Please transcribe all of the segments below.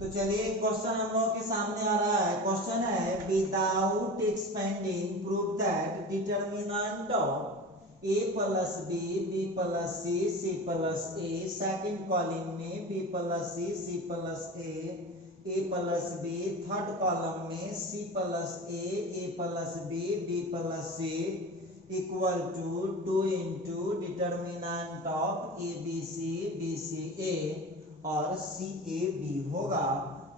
तो चलिए क्वेश्चन हम लोगों के सामने आ रहा है। क्वेश्चन है without expanding prove that determinant of a plus B plus C plus A. Second column में b plus C plus A plus B. Third column में C plus A plus B plus C equal to 2 into determinant of A B C A और C A B होगा।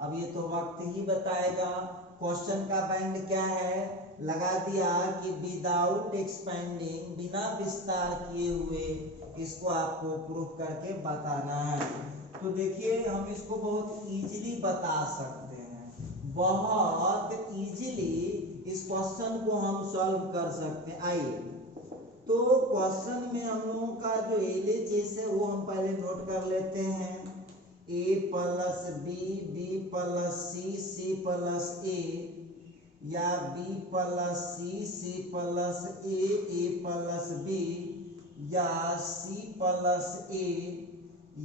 अब ये तो वक्त ही बताएगा। Question का बैंड क्या है, लगा दिया कि विदाउट एक्सपेंडिंग, बिना विस्तार किए हुए इसको आपको प्रूफ करके बताना है। तो देखिए हम इसको बहुत इजीली बता सकते हैं, बहुत इजीली इस क्वेश्चन को हम सॉल्व कर सकते हैं। आइए तो क्वेश्चन में हम लोगों का जो LHS है वो हम पहले नोट कर लेते हैं। a plus B plus C plus A, या b plus C plus A plus B, या c प्लस ए,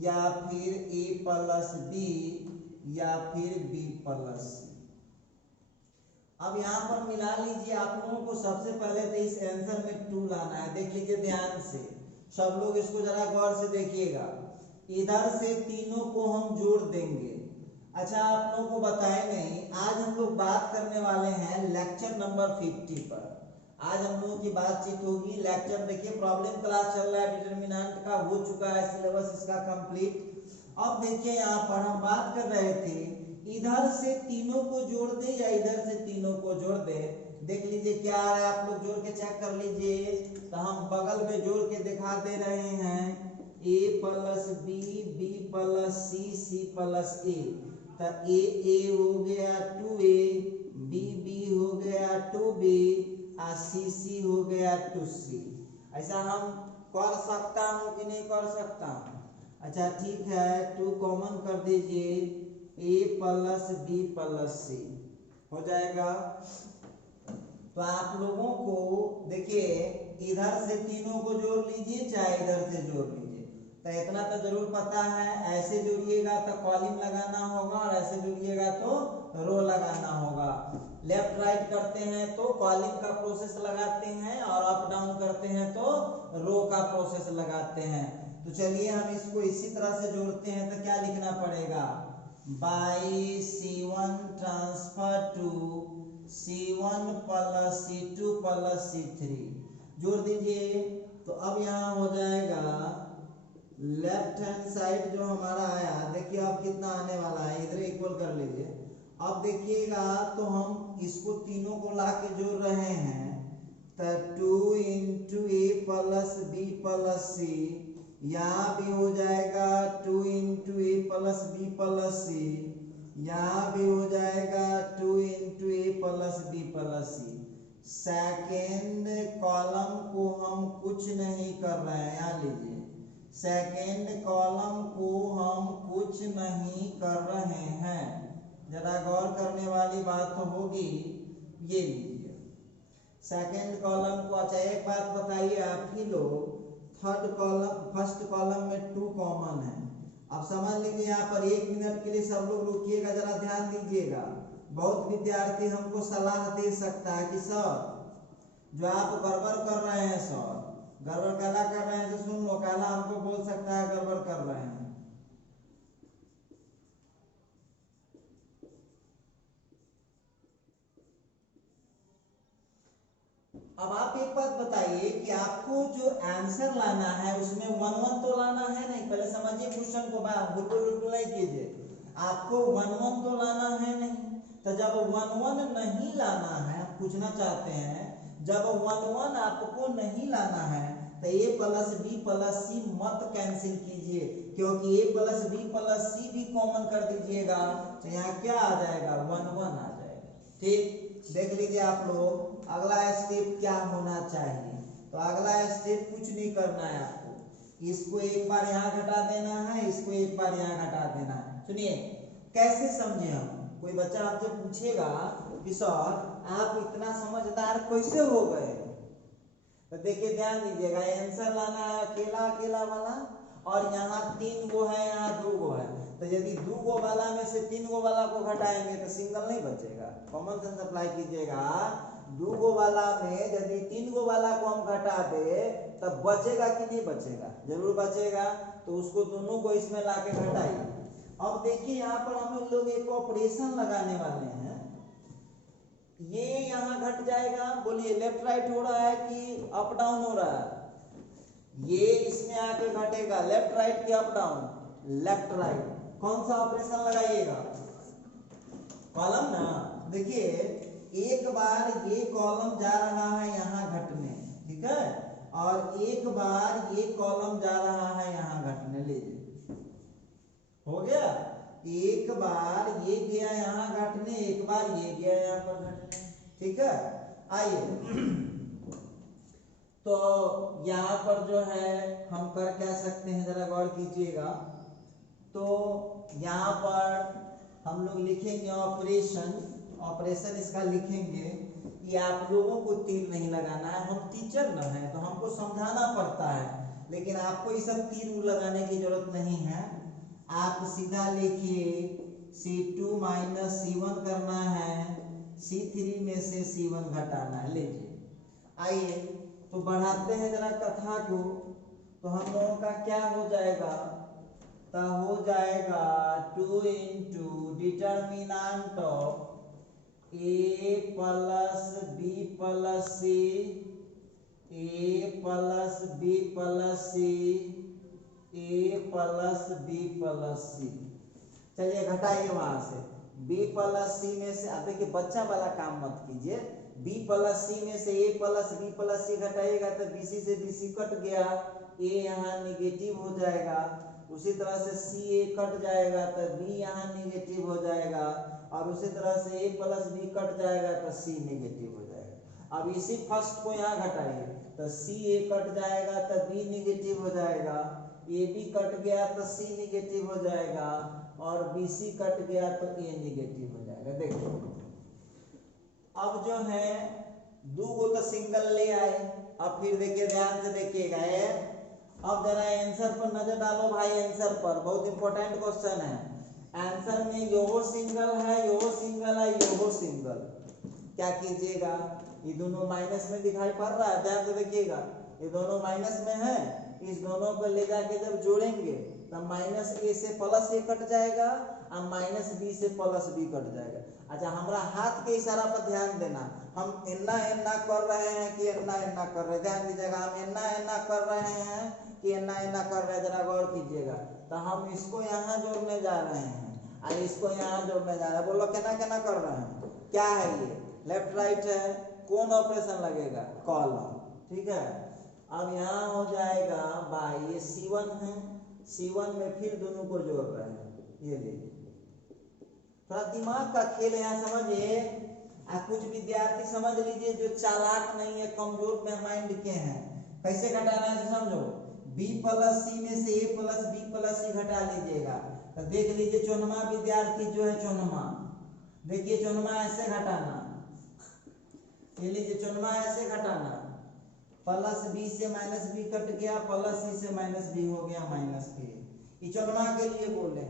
या फिर a प्लस बी, या फिर b प्लस सी। अब यहाँ पर मिला लीजिए। आप लोगों को सबसे पहले तो इस आंसर में 2 लाना है। देख लीजिए ध्यान से, सब लोग इसको जरा गौर से देखिएगा। इधर से तीनों को हम जोड़ देंगे। अच्छा आप लोगों को बताए नहीं, आज हम लोग बात करने वाले हैं लेक्चर नंबर 50 पर। आज हम लोगों की बातचीत होगी लेक्चर, देखिए प्रॉब्लम क्लास चल रहा है, डिटरमिनेंट का हो चुका है सिलेबस इसका कंप्लीट। अब देखिए यहाँ पर हम बात कर रहे थे इधर से तीनों को जोड़ दे या इधर से तीनों को जोड़ दे। देख लीजिए क्या आ रहा है, आप लोग जोड़ के चेक कर लीजिए। तो हम बगल में जोड़ के दिखा दे रहे हैं a plus B plus C plus A. तो ए हो गया 2a, बी हो गया 2b, और सी हो गया 2c। ऐसा हम कर सकता हूँ कि नहीं कर सकता हूँ? अच्छा ठीक है, 2 कॉमन कर दीजिए, a प्लस बी प्लस सी हो जाएगा। तो आप लोगों को देखिए इधर से तीनों को जोड़ लीजिए चाहे इधर से जोड़ लीजिए। तो इतना तो जरूर पता है, ऐसे जोड़िएगा तो कॉलम लगाना होगा और ऐसे जोड़िएगा तो रो लगाना होगा। लेफ्ट राइट करते हैं तो कॉलम का प्रोसेस लगाते हैं, और अप डाउन करते हैं तो रो का प्रोसेस लगाते हैं। तो चलिए हम इसको इसी तरह से जोड़ते हैं। तो क्या लिखना पड़ेगा, by C1 transfer to C1 plus C2 plus C3 जोड़ दीजिए। तो अब यहाँ हो जाएगा लेफ्ट हैंड साइड जो हमारा आया, देखिए अब कितना आने वाला है, इधर इक्वल कर लीजिए। अब देखिएगा तो हम इसको तीनों को ला के जोड़ रहे हैं। तो 2 इंटू ए प्लस बी प्लस सी, यहाँ भी हो जाएगा 2 इंटू ए प्लस बी प्लस सी, यहाँ भी हो जाएगा 2 इंटू ए प्लस बी प्लस सी। सेकेंड कॉलम को हम कुछ नहीं कर रहे हैं, यहाँ लीजिए, सेकेंड कॉलम को हम कुछ नहीं कर रहे हैं। जरा गौर करने वाली बात तो होगी। ये लीजिए सेकेंड कॉलम को। अच्छा एक बात बताइए आप ही लोग, थर्ड कॉलम फर्स्ट कॉलम में 2 कॉमन है। अब समझ लीजिए यहाँ पर 1 मिनट के लिए सब लोग रुकिएगा, जरा ध्यान दीजिएगा। बहुत विद्यार्थी हमको सलाह दे सकता है कि सर जो आप गड़बड़ कर रहे हैं, सर गड़बड़ कहला कर रहे हैं, तो सुन लो, कहला हमको बोल सकता है गड़बड़ कर रहे हैं। अब आप एक बात बताइए कि आपको जो आंसर लाना है उसमें 1 तो लाना है नहीं। पहले समझिए क्वेश्चन को, बिल्कुल नहीं कीजिए। आपको 1 तो लाना है नहीं। तो जब 1 नहीं लाना है, हम पूछना चाहते हैं, जब 1 आपको नहीं लाना है तो a प्लस बी प्लस सी मत कैंसिल कीजिए, क्योंकि a प्लस बी प्लस सी भी कॉमन कर दीजिएगा। तो यहाँ क्या आ जाएगा, 1 आ जाएगा। ठीक, देख लीजिए आप लोग अगला स्टेप क्या होना चाहिए। तो अगला स्टेप कुछ नहीं करना है आपको, इसको एक बार यहाँ घटा देना है, इसको एक बार यहाँ घटा देना है। सुनिए कैसे समझे हम। कोई बच्चा आपसे पूछेगा कि सर आप इतना समझदार कैसे हो गए, तो देखिए ध्यान दीजिएगा, आंसर लाना है अकेला अकेला वाला, और यहाँ 3 गो है, यहाँ 2 गो है। तो यदि 2 गो वाला में से 3 गो वाला को घटाएंगे तो सिंगल नहीं बचेगा। कॉमन सेंस अप्लाई कीजिएगा। 2 गो वाला में यदि 3 गो वाला को हम घटा दे तब बचेगा कि नहीं बचेगा? जरूर बचेगा। तो उसको दोनों को इसमें लाके घटाइए। अब देखिए यहाँ पर हम लोग एक ऑपरेशन लगाने वाले हैं। ये यहाँ घट जाएगा, बोलिए लेफ्ट राइट हो रहा है कि अप डाउन हो रहा है? ये इसमें आके घटेगा, लेफ्ट राइट की अप डाउन? Left right. कौन सा ऑपरेशन लगाइएगा? कॉलम ना। देखिए एक बार ये कॉलम जा रहा है यहाँ घटने, ठीक है, और एक बार ये कॉलम जा रहा है यहाँ घटने। लीजिए हो गया। एक बार ये गया यहाँ घटने, एक बार ये गया यहाँ पर घटने, ठीक है। आइए तो यहाँ पर जो है हम कर क्या सकते हैं, जरा गौर कीजिएगा। तो यहाँ पर हम लोग लिखेंगे ऑपरेशन। ऑपरेशन इसका लिखेंगे। ये आप लोगों को तीर नहीं लगाना है, हम टीचर न हैं तो हमको समझाना पड़ता है, लेकिन आपको ये सब तीर लगाने की जरूरत नहीं है। आप सीधा लिखिए C2 माइनस C1 करना है, C3 में से C1 घटाना है। लीजिए आइए तो बढ़ाते हैं जरा कथा को। तो हम लोगों का क्या हो जाएगा? तो हो जाएगा 2 into determinant of A plus B plus C, A plus B plus C, A plus B plus C। चलिए घटाइए वहां से। B प्लस C में से, अब देखिए बच्चा वाला काम मत कीजिए। B प्लस C में से A plus B plus C घटाइएगा तो BC से BC कट गया, A यहाँ निगेटिव हो जाएगा। उसी तरह से CA कट जाएगा तो B यहाँ निगेटिव हो जाएगा, और उसी तरह से A प्लस B कट जाएगा तो C निगेटिव हो जाएगा। अब इसी फर्स्ट को यहाँ घटाइए तो CA कट जाएगा तो B निगेटिव हो जाएगा, AB कट गया तो C निगेटिव हो जाएगा, और BC कट गया तो A निगेटिव हो जाएगा। देखो अब जो है 2 गो तो सिंगल ले आए। अब फिर देखिए ध्यान से देखिएगा। अब जरा आंसर पर नजर डालो भाई, आंसर पर बहुत इंपॉर्टेंट क्वेश्चन है। आंसर में योहो सिंगल है, योहो सिंगल है, योहो सिंगल। क्या कीजिएगा? ये दोनों माइनस में दिखाई पड़ रहा है, ध्यान से देखिएगा। ये दोनों माइनस में है, इस दोनों को ले जाके जब जोड़ेंगे तब माइनस A से प्लस A कट जाएगा और माइनस B से प्लस B कट जाएगा। अच्छा हमारा हाथ के इशारा पर ध्यान देना। हम एन्ना एन्ना कर रहे हैं कि एन्ना एन्ना कर रहे हैं? ध्यान दीजिएगा, हम एन्ना एन्ना कर रहे हैं कि एन्ना एन्ना कर रहे हैं, जरा गौर कीजिएगा। तो हम इसको यहाँ जोड़ने जा रहे हैं और इसको यहाँ जोड़ने जा रहे हैं। बोलो केना केना कर रहे हैं? क्या है ये? लेफ्ट राइट है। कौन ऑपरेशन लगेगा? कॉलम, ठीक है। अब यहाँ हो जाएगा बाई, ये C1 है, C1 में फिर दोनों को जोड़ रहे हैं। ये लीजिए, थोड़ा दिमाग का खेल है यहाँ, समझिए। कुछ विद्यार्थी समझ लीजिए जो चालाक नहीं है, कमजोर में माइंड के हैं। कैसे घटाना है समझो। B प्लस C में से A plus B plus C घटा लीजिएगा। तो देख लीजिए चौनमा विद्यार्थी जो है, चौनमा देखिए, चौनमा ऐसे घटाना। ये लीजिए चौनमा ऐसे घटाना। प्लस B से माइनस B कट गया, प्लस C से माइनस B हो गया, माइनस A। ये चौनमा के लिए बोले।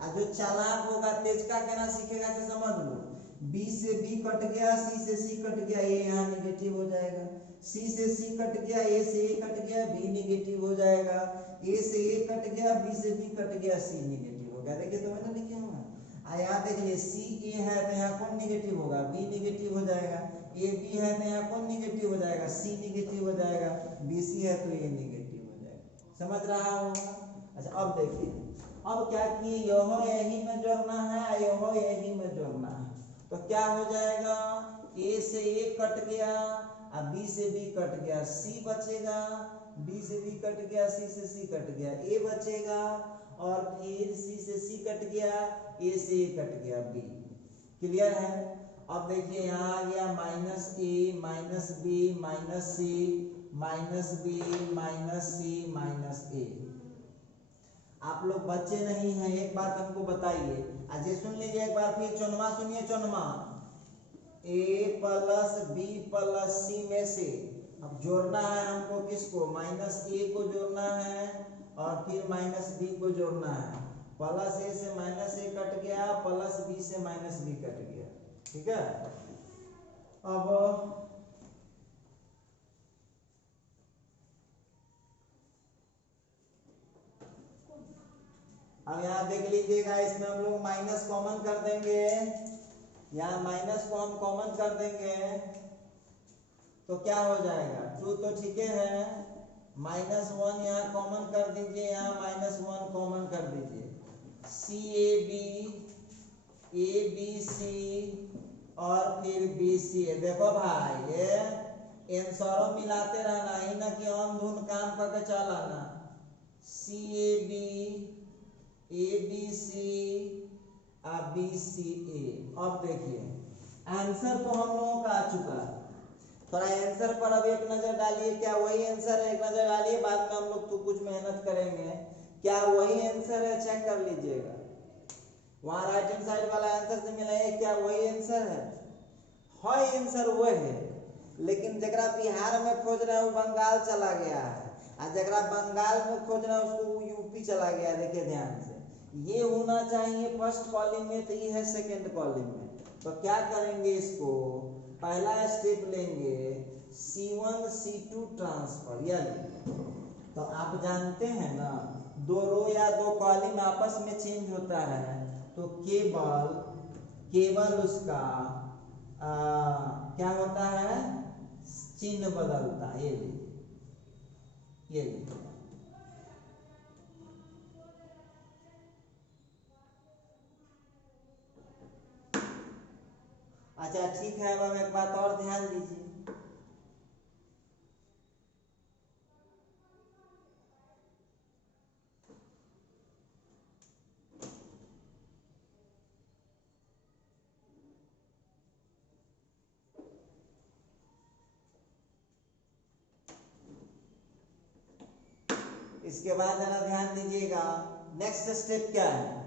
और जो चालाक होगा, तेज का कहना सीखेगा, से समझ लो। B से B कट गया, C से C कट गया, A यहाँ निगेटिव हो जाएगा। C से C कट गया, A से A कट गया, B निगेटिव हो जाएगा। A से A कट गया, B से B कट गया, C निगेटिव हो गया। देखिए तो मैंने लिखे हुआ है। यहाँ देख लीजिए C A है तो यहाँ कौन निगेटिव होगा? B निगेटिव हो जाएगा। A B है तो यहाँ कौन निगेटिव हो जाएगा? C निगेटिव हो जाएगा। B C है तो A निगेटिव हो जाएगा। समझ रहा होगा? अच्छा अब देखिए, अब क्या किए, यह यही में जोड़ना है, यह यही में जोड़ना है। तो क्या हो जाएगा? A से A कट गया और B से B कट गया, C बचेगा। B से B कट गया, C से C कट गया, A बचेगा। और फिर C से C कट गया, A से A कट गया, B। क्लियर है? अब देखिए यहाँ आ गया minus A minus B minus C minus B minus C minus A। आप लोग बच्चे नहीं हैं, एक बात हमको बताइए। अजय सुन लीजिए एक बार फिर, चौनमा सुनिए, चौनमा। A plus B plus C में से अब जोड़ना है हमको किसको? माइनस A को जोड़ना है और फिर माइनस बी को जोड़ना है। प्लस ए से माइनस ए कट गया, प्लस बी से माइनस बी कट गया। ठीक है, अब यहाँ देख लीजिएगा, इसमें हम लोग माइनस कॉमन कर देंगे, यहाँ माइनस को हम कॉमन कर देंगे तो क्या हो जाएगा, टू तो ठीक है, माइनस वन यहाँ कॉमन कर दीजिए, यहाँ माइनस वन कॉमन कर दीजिए। सी ए बी सी और फिर बी सी। देखो भाई, ये आंसरों मिलाते रहना ही ना कि अंधुन काम करके चलाना। C A B C B C A. अब देखिए आंसर तो हम लोगों का आ चुका है, थोड़ा आंसर पर अब एक नजर डालिए, क्या वही आंसर है, एक नजर डालिए, बाद में हम लोग तो कुछ मेहनत करेंगे, क्या वही आंसर है, चेक कर लीजिएगा। वहां राइट हैंड साइड वाला आंसर से मिला है, क्या वही आंसर है? हाँ आंसर वो है, लेकिन जगरा बिहार में खोज रहा है वो बंगाल चला गया है, और जगरा बंगाल में खोज रहा है उसको यूपी चला गया। देखिए ध्यान से, ये होना चाहिए फर्स्ट कॉलम में, तो ये है सेकंड कॉलम में। तो क्या करेंगे, इसको पहला स्टेप लेंगे C1 C2 ट्रांसफर, यानी तो आप जानते हैं ना, दो रो या दो कॉलम आपस में चेंज होता है तो केवल उसका क्या होता है, चिन्ह बदलता है। ये अच्छा ठीक है, अब एक बात और ध्यान दीजिए, इसके बाद जरा ध्यान दीजिएगा, नेक्स्ट स्टेप क्या है।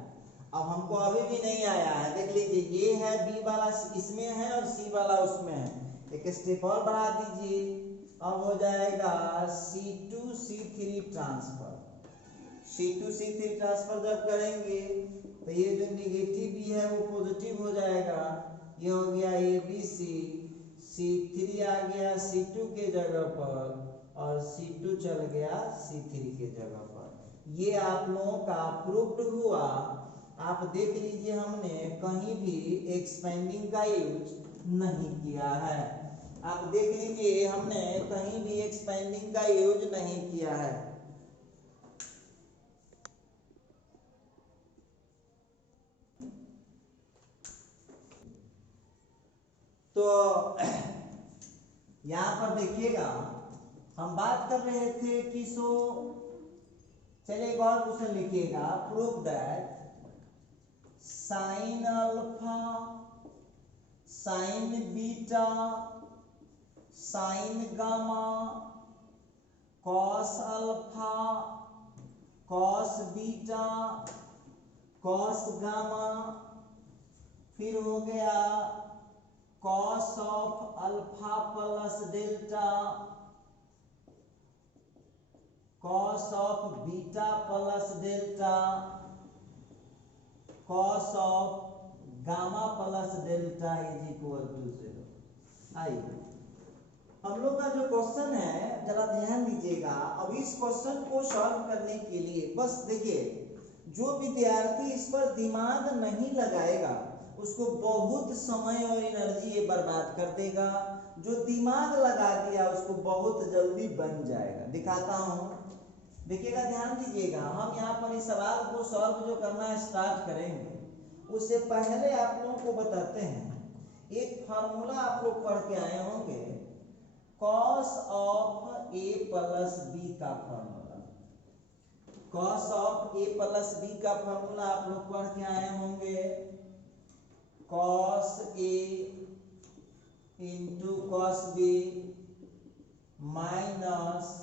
अब हमको अभी भी नहीं आया है, देख लीजिए, ये है बी वाला इसमें है और सी वाला उसमें है, एक स्टेप और बढ़ा दीजिए, अब हो जाएगा C2 C3 transfer. C2 C3 transfer जब करेंगे तो ये जो निगेटिव भी है वो पॉजिटिव हो जाएगा, ये हो गया ABC, C3 आ गया C2 के जगह पर और C2 चल गया C3 के जगह पर। ये आप लोगों का प्रूव्ड हुआ। आप देख लीजिए, हमने कहीं भी एक्सपेंडिंग का यूज नहीं किया है। आप देख लीजिए, हमने कहीं भी एक्सपेंडिंग का यूज नहीं किया है। तो यहां पर देखिएगा, हम बात कर रहे थे कि चलिए एक और क्वेश्चन लिखिएगा, prove that sine alpha, sine beta, sine gamma, cos alpha, cos beta, cos gamma, फिर हो गया cos of alpha plus delta, cos of beta plus delta, cos of gamma plus delta is equal to 0। आइए हम लोग का जो question है जरा ध्यान दीजिएगा। अब इस क्वेश्चन को सॉल्व करने के लिए बस देखिए, जो विद्यार्थी इस पर दिमाग नहीं लगाएगा उसको बहुत समय और एनर्जी ये बर्बाद कर देगा, जो दिमाग लगा दिया उसको बहुत जल्दी बन जाएगा। दिखाता हूं, देखिएगा, ध्यान दीजिएगा। हम यहाँ पर इस सवाल को सॉल्व जो करना है स्टार्ट करेंगे, उससे पहले आप लोगों को बताते हैं एक फार्मूला आप लोग पढ़ के आए होंगे, cos of A plus B का formula. Cos of A plus B का फार्मूला आप लोग पढ़ के आए होंगे, cos A into cos B minus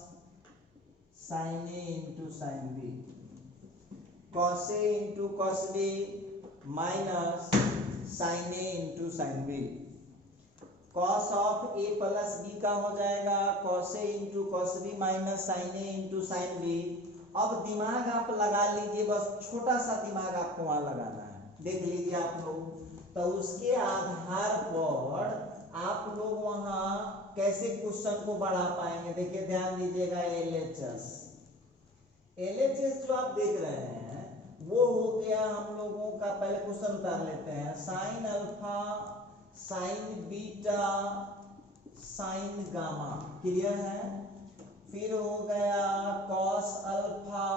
sine A into sine B, cos A into cos B minus sine A into sine B. Cos of A plus B का हो जाएगा cos A into cos B minus sine A into sine B, अब दिमाग आप लगा लीजिए, बस छोटा सा दिमाग आपको वहां लगाना है, देख लीजिए आप लोग। तो उसके आधार पर आप लोग वहां कैसे क्वेश्चन को बढ़ा पाएंगे। देखिए ध्यान दीजिएगा, एलएचएस जो आप देख रहे हैं वो हो गया हम लोगों का। पहले क्वेश्चन उतार लेते हैं, sign alpha, sine beta, sine gamma, clear है। फिर हो गया cos alpha,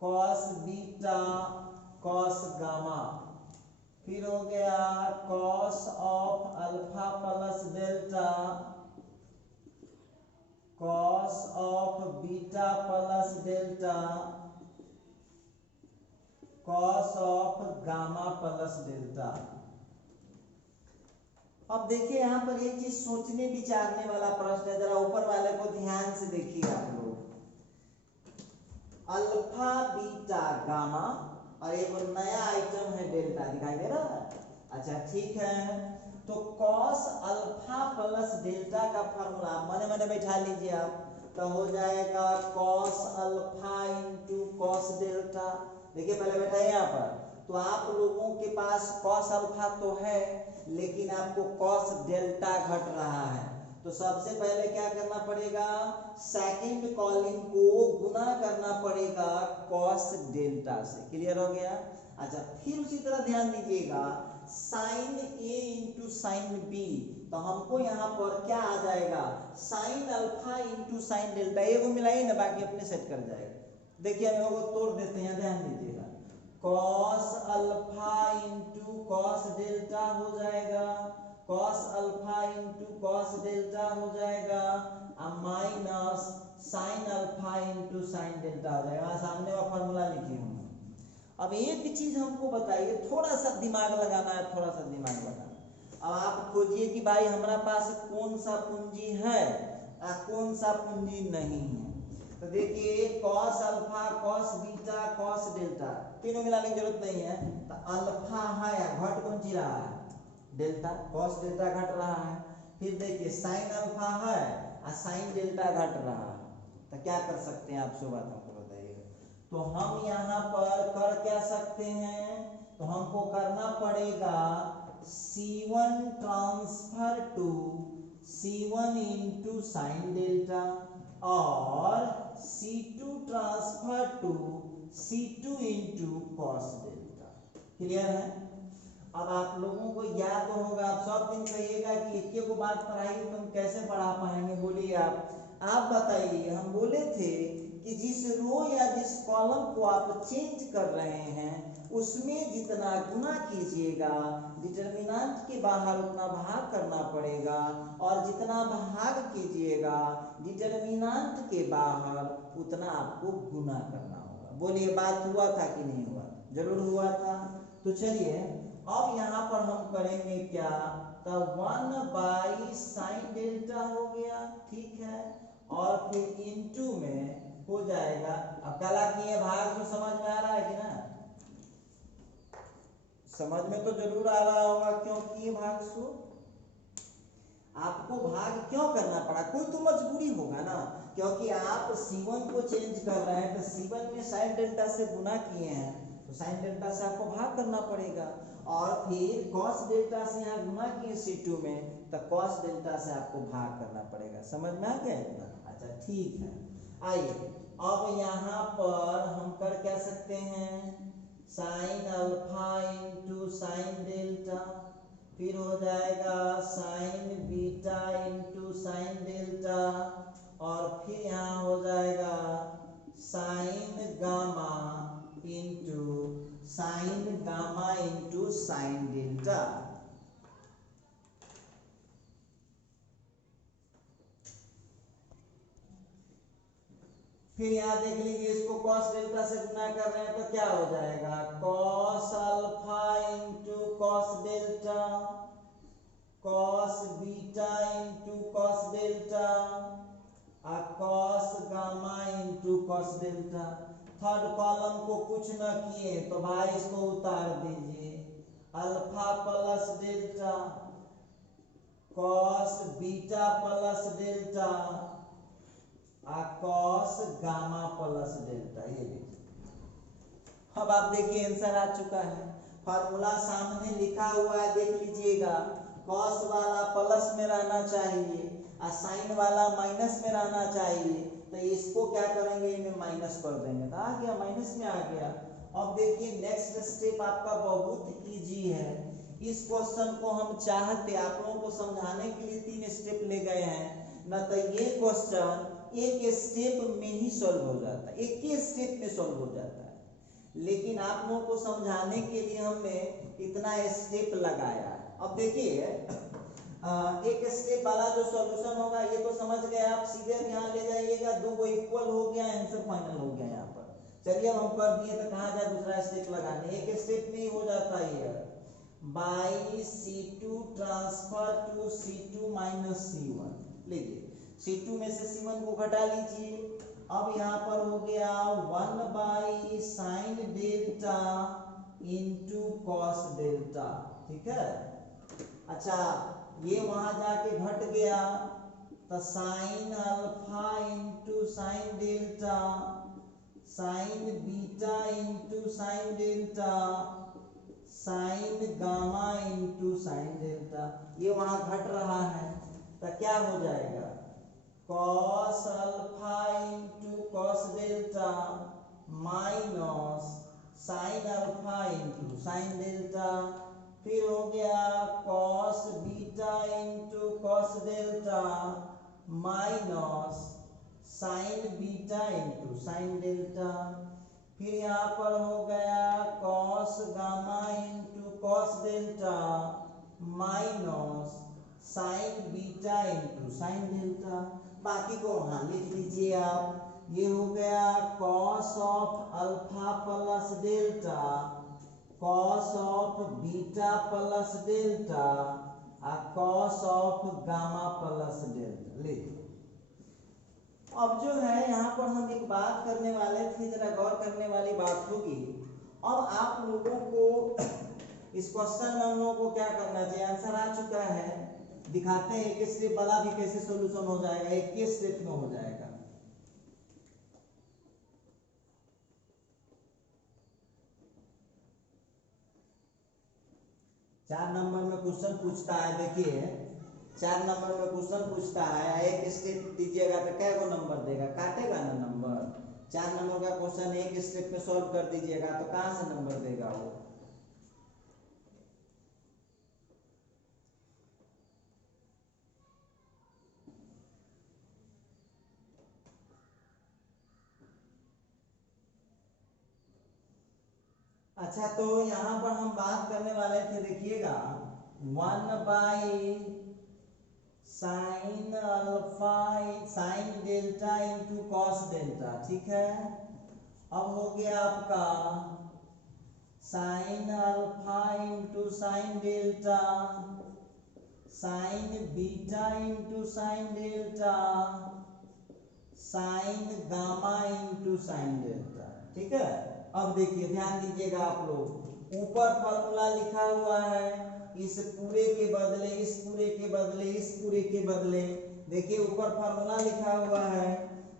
cos beta, cos gamma. फिर हो गया cos of alpha plus delta, cos of beta plus delta, cos of gamma plus delta. अब देखिए यहाँ पर एक चीज सोचने विचारने वाला प्रश्न है, जरा ऊपर वाले को ध्यान से देखिए आप लोग। अल्फा बीटा गामा और एक नया आइटम है डेल्टा, दिखाई दे रहा है। अच्छा ठीक है, तो कॉस अल्फा प्लस डेल्टा का फॉर्मूला मने मने बैठा लीजिए आप, तो हो जाएगा cos alpha into cos delta. देखिए पहले बैठा है यहाँ पर, तो आप लोगों के पास कॉस अल्फा तो है, लेकिन आपको कॉस डेल्टा घट रहा है। तो सबसे पहले क्या करना पड़ेगा, सेकंड कॉलम को गुना करना पड़ेगा कॉस डेल्टा से, क्लियर हो गया। अच्छा फिर उसी तरह ध्यान दीजिएगा, sign A into sine B, तो हमको यहाँ पर क्या आ जाएगा, sine alpha into sine delta. ये को मिलाइए ना, बाकी अपने सेट कर जाएगा। देखिए हम लोग तोड़ देते हैं, ध्यान दीजिएगा, cos alpha into cos delta हो जाएगा, cos alpha into cos delta हो जाएगा, minus sine alpha into sine delta हो जाएगा। सामने का फॉर्मूला लिखिए हम। अब एक चीज हमको बताइए, थोड़ा सा दिमाग लगाना है, थोड़ा सा दिमाग लगाना। अब आप खोजिए कि भाई हमारा पास कौन सा पूंजी है और कौन सा पूंजी नहीं है। तो देखिए cos alpha, cos beta, cos delta, तीनों मिलाने की जरूरत नहीं है। तो अल्फा है, घट कौन सी रहा है, डेल्टा, कॉस डेल्टा घट रहा है। फिर देखिए साइन अल्फा है और साइन डेल्टा घट रहा है। तो क्या कर सकते हैं आप, सो बात हमको बताइएगा। तो हम यहाँ पर कर क्या सकते हैं, तो हमको करना पड़ेगा C1 transfer to C1 into sine delta और C2 transfer to C2 into cos delta, clear है। अब आप लोगों को याद होगा, आप सब दिन कहिएगा कि एक को बात पढ़ाइए तो हम कैसे पढ़ा पाएंगे, बोलिए आप बताइए। हम बोले थे कि जिस रो या जिस कॉलम को आप चेंज कर रहे हैं उसमें जितना गुना कीजिएगा, डिटरमिनेंट के बाहर उतना भाग करना पड़ेगा, और जितना भाग कीजिएगा डिटरमिनेंट के बाहर उतना आपको गुना करना होगा। बोलिए बात हुआ था कि नहीं हुआ, जरूर हुआ था। तो चलिए अब यहाँ पर हम करेंगे क्या, तो 1 बाई साइन डेल्टा हो गया, ठीक है, और फिर इनटू में हो जाएगा। अब कला किए भाग तो समझ में आ रहा है कि ना, समझ में तो जरूर आ रहा होगा, क्योंकि ये भाग सो आपको भाग क्यों करना पड़ा, कोई तो मजबूरी होगा ना, क्योंकि आप C1 को चेंज कर रहे हैं, तो C1 में साइन डेल्टा से गुना किए हैं, तो साइन डेल्टा से आपको भाग करना पड़ेगा, और फिर कॉस डेल्टा से यहाँ गुना किए C2 में, तो कॉस डेल्टा से आपको भाग करना पड़ेगा। समझ में आ गया इतना? अच्छा ठीक है, आइए अब यहाँ पर हम कर क्या सकते हैं, sine alpha into sine delta, फिर हो जाएगा sign beta into sine delta, और फिर यहाँ हो जाएगा sign gamma into sine delta. फिर यहाँ देख लीजिए, इसको कॉस डेल्टा से गुना कर रहे हैं तो क्या हो जाएगा, cos alpha into cos delta, cos beta into cos delta, और cos gamma into cos delta. Third column को कुछ न किए तो भाई इसको उतार दीजिए, alpha plus delta, cos beta plus delta, cos gamma plus delta. ये देखिए, अब आप देखिए आंसर आ चुका है। फार्मूला सामने लिखा हुआ है, देख लीजिएगा। कॉस वाला प्लस में रहना चाहिए और साइन वाला माइनस में रहना चाहिए, तो इसको क्या करेंगे, इनमें माइनस कर देंगे, तो आ गया, माइनस में आ गया। अब देखिए नेक्स्ट स्टेप आपका बहुत इजी है। इस क्वेश्चन को हम चाहते आप लोगों को समझाने के लिए 3 स्टेप ले गए हैं ना, तो ये क्वेश्चन एक स्टेप में ही सॉल्व हो जाता है, एक ही स्टेप में सॉल्व हो जाता है, लेकिन आप लोगों को समझाने के लिए हमने इतना स्टेप लगाया। अब देखिए एक स्टेप वाला जो सॉल्यूशन होगा ये तो समझ गए आप, सीधे यहाँ ले जाइएगा, दो को इक्वल हो गया, आंसर फाइनल हो गया यहाँ पर। चलिए अब हम कर दिए, तो कहाँ जाए दूसरा स्टेप लगाने, एक स्टेप में ही हो जाता है। By C2 transfer to C2 minus C1। लीजिए C2 में से C1 को घटा लीजिए। अब यहाँ पर हो गया 1 by sine delta into cos delta, ठीक है। अच्छा, ये वहां जाके घट गया, तो sine alpha into sine delta, sign beta into sine delta, sign gamma into sine delta, ये वहां घट रहा है, तो क्या हो जाएगा, cos alpha into cos delta minus sine alpha into sine delta, फिर हो गया cos beta into cos delta minus sine beta into sine delta, फिर यहाँ पर हो गया cos gamma into cos delta minus sine beta into sine delta. बाकी को वहां लिख लीजिए आप। ये हो गया cos of alpha plus delta, cos of beta plus delta और cos of gamma plus delta. लिख। अब जो है यहाँ पर हम एक बात करने वाले थे, जरा गौर करने वाली बात होगी। अब आप लोगों को इस क्वेश्चन में हम लोगों को क्या करना चाहिए, आंसर आ चुका है, दिखाते हैं एक स्टेप वाला भी कैसे सॉल्यूशन हो जाएगा, एक के स्टेप में हो जाएगा। चार नंबर में क्वेश्चन पूछता है, देखिए 4 नंबर में क्वेश्चन पूछता है, एक स्टेप दीजिएगा तो क्या को नंबर देगा, काटेगा ना नंबर। 4 नंबर का क्वेश्चन एक स्टेप में सॉल्व कर दीजिएगा तो कहां से नंबर देगा वो। अच्छा, तो यहां पर हम बात करने वाले थे, देखिएगा 1 by sine alpha sine delta into cos delta, ठीक है। अब हो गया आपका sine alpha into sine delta, sign beta into sine delta, sign gamma into sine delta, ठीक है। अब देखिए ध्यान दीजिएगा आप लोग, ऊपर फॉर्मूला लिखा हुआ है, इस पूरे के बदले इस पूरे के बदले इस पूरे के बदले, देखिए ऊपर फॉर्मूला लिखा हुआ है,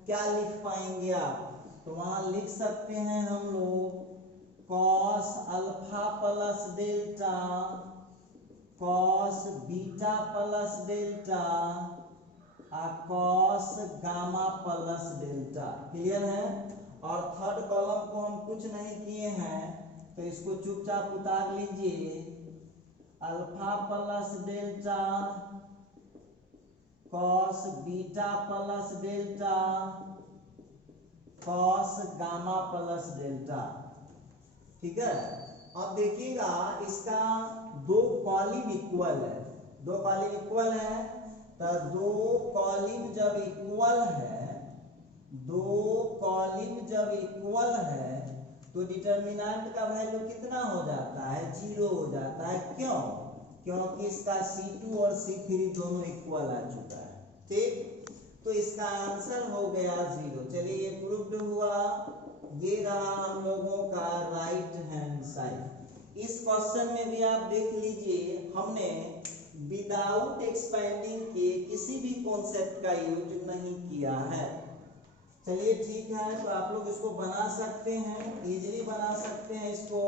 क्या लिख पाएंगे आप, तो वहां लिख सकते हैं हम लोग cos alpha plus delta cos beta plus delta और cos gamma plus delta. Clear है। और थर्ड कॉलम को हम कुछ नहीं किए हैं, तो इसको चुपचाप उतार लीजिए, alpha plus delta cos beta plus delta cos gamma plus delta, ठीक है। अब देखिएगा इसका दो कॉलम इक्वल है, दो कॉलम इक्वल है, तो दो कॉलम जब इक्वल है, दो कॉलम जब इक्वल है तो डिटर्मिनेंट का वैल्यू कितना हो जाता है, 0 हो जाता है। क्यों? क्योंकि इसका C2 और C3 दोनों इक्वल आ चुका है, ठीक। तो इसका आंसर हो गया 0। चलिए ये प्रूव्ड हुआ, ये रहा हम लोगों का राइट हैंड साइड। इस क्वेश्चन में भी आप देख लीजिए, हमने विदाउट एक्सपेंडिंग के किसी भी कॉन्सेप्ट का यूज नहीं किया है। चलिए ठीक है, तो आप लोग इसको बना सकते हैं, इजीली बना सकते हैं इसको।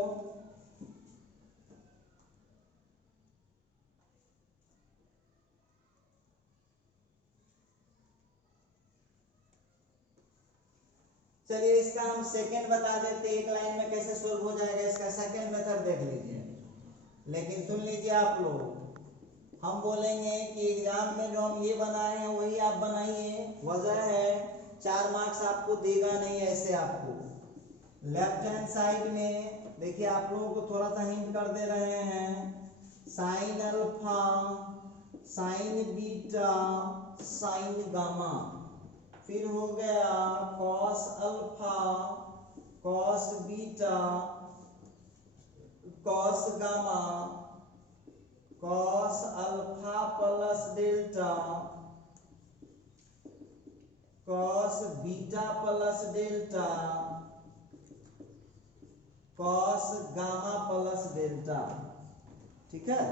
चलिए इसका हम सेकंड बता देते, एक लाइन में कैसे सोल्व हो जाएगा इसका सेकंड मेथड देख लीजिए। लेकिन सुन लीजिए आप लोग, हम बोलेंगे कि एग्जाम में जो हम ये बनाए हैं वही आप बनाइए। वजह है 4 मार्क्स आपको देगा नहीं ऐसे। आपको लेफ्ट हैंड साइड में देखिए, आप लोगों को थोड़ा सा हिंट कर दे रहे हैं, sign alpha, sine beta, sine gamma, फिर हो गया cos alpha, cos beta, cos gamma, cos alpha plus delta, cos beta plus delta, cos gamma plus delta. ठीक है,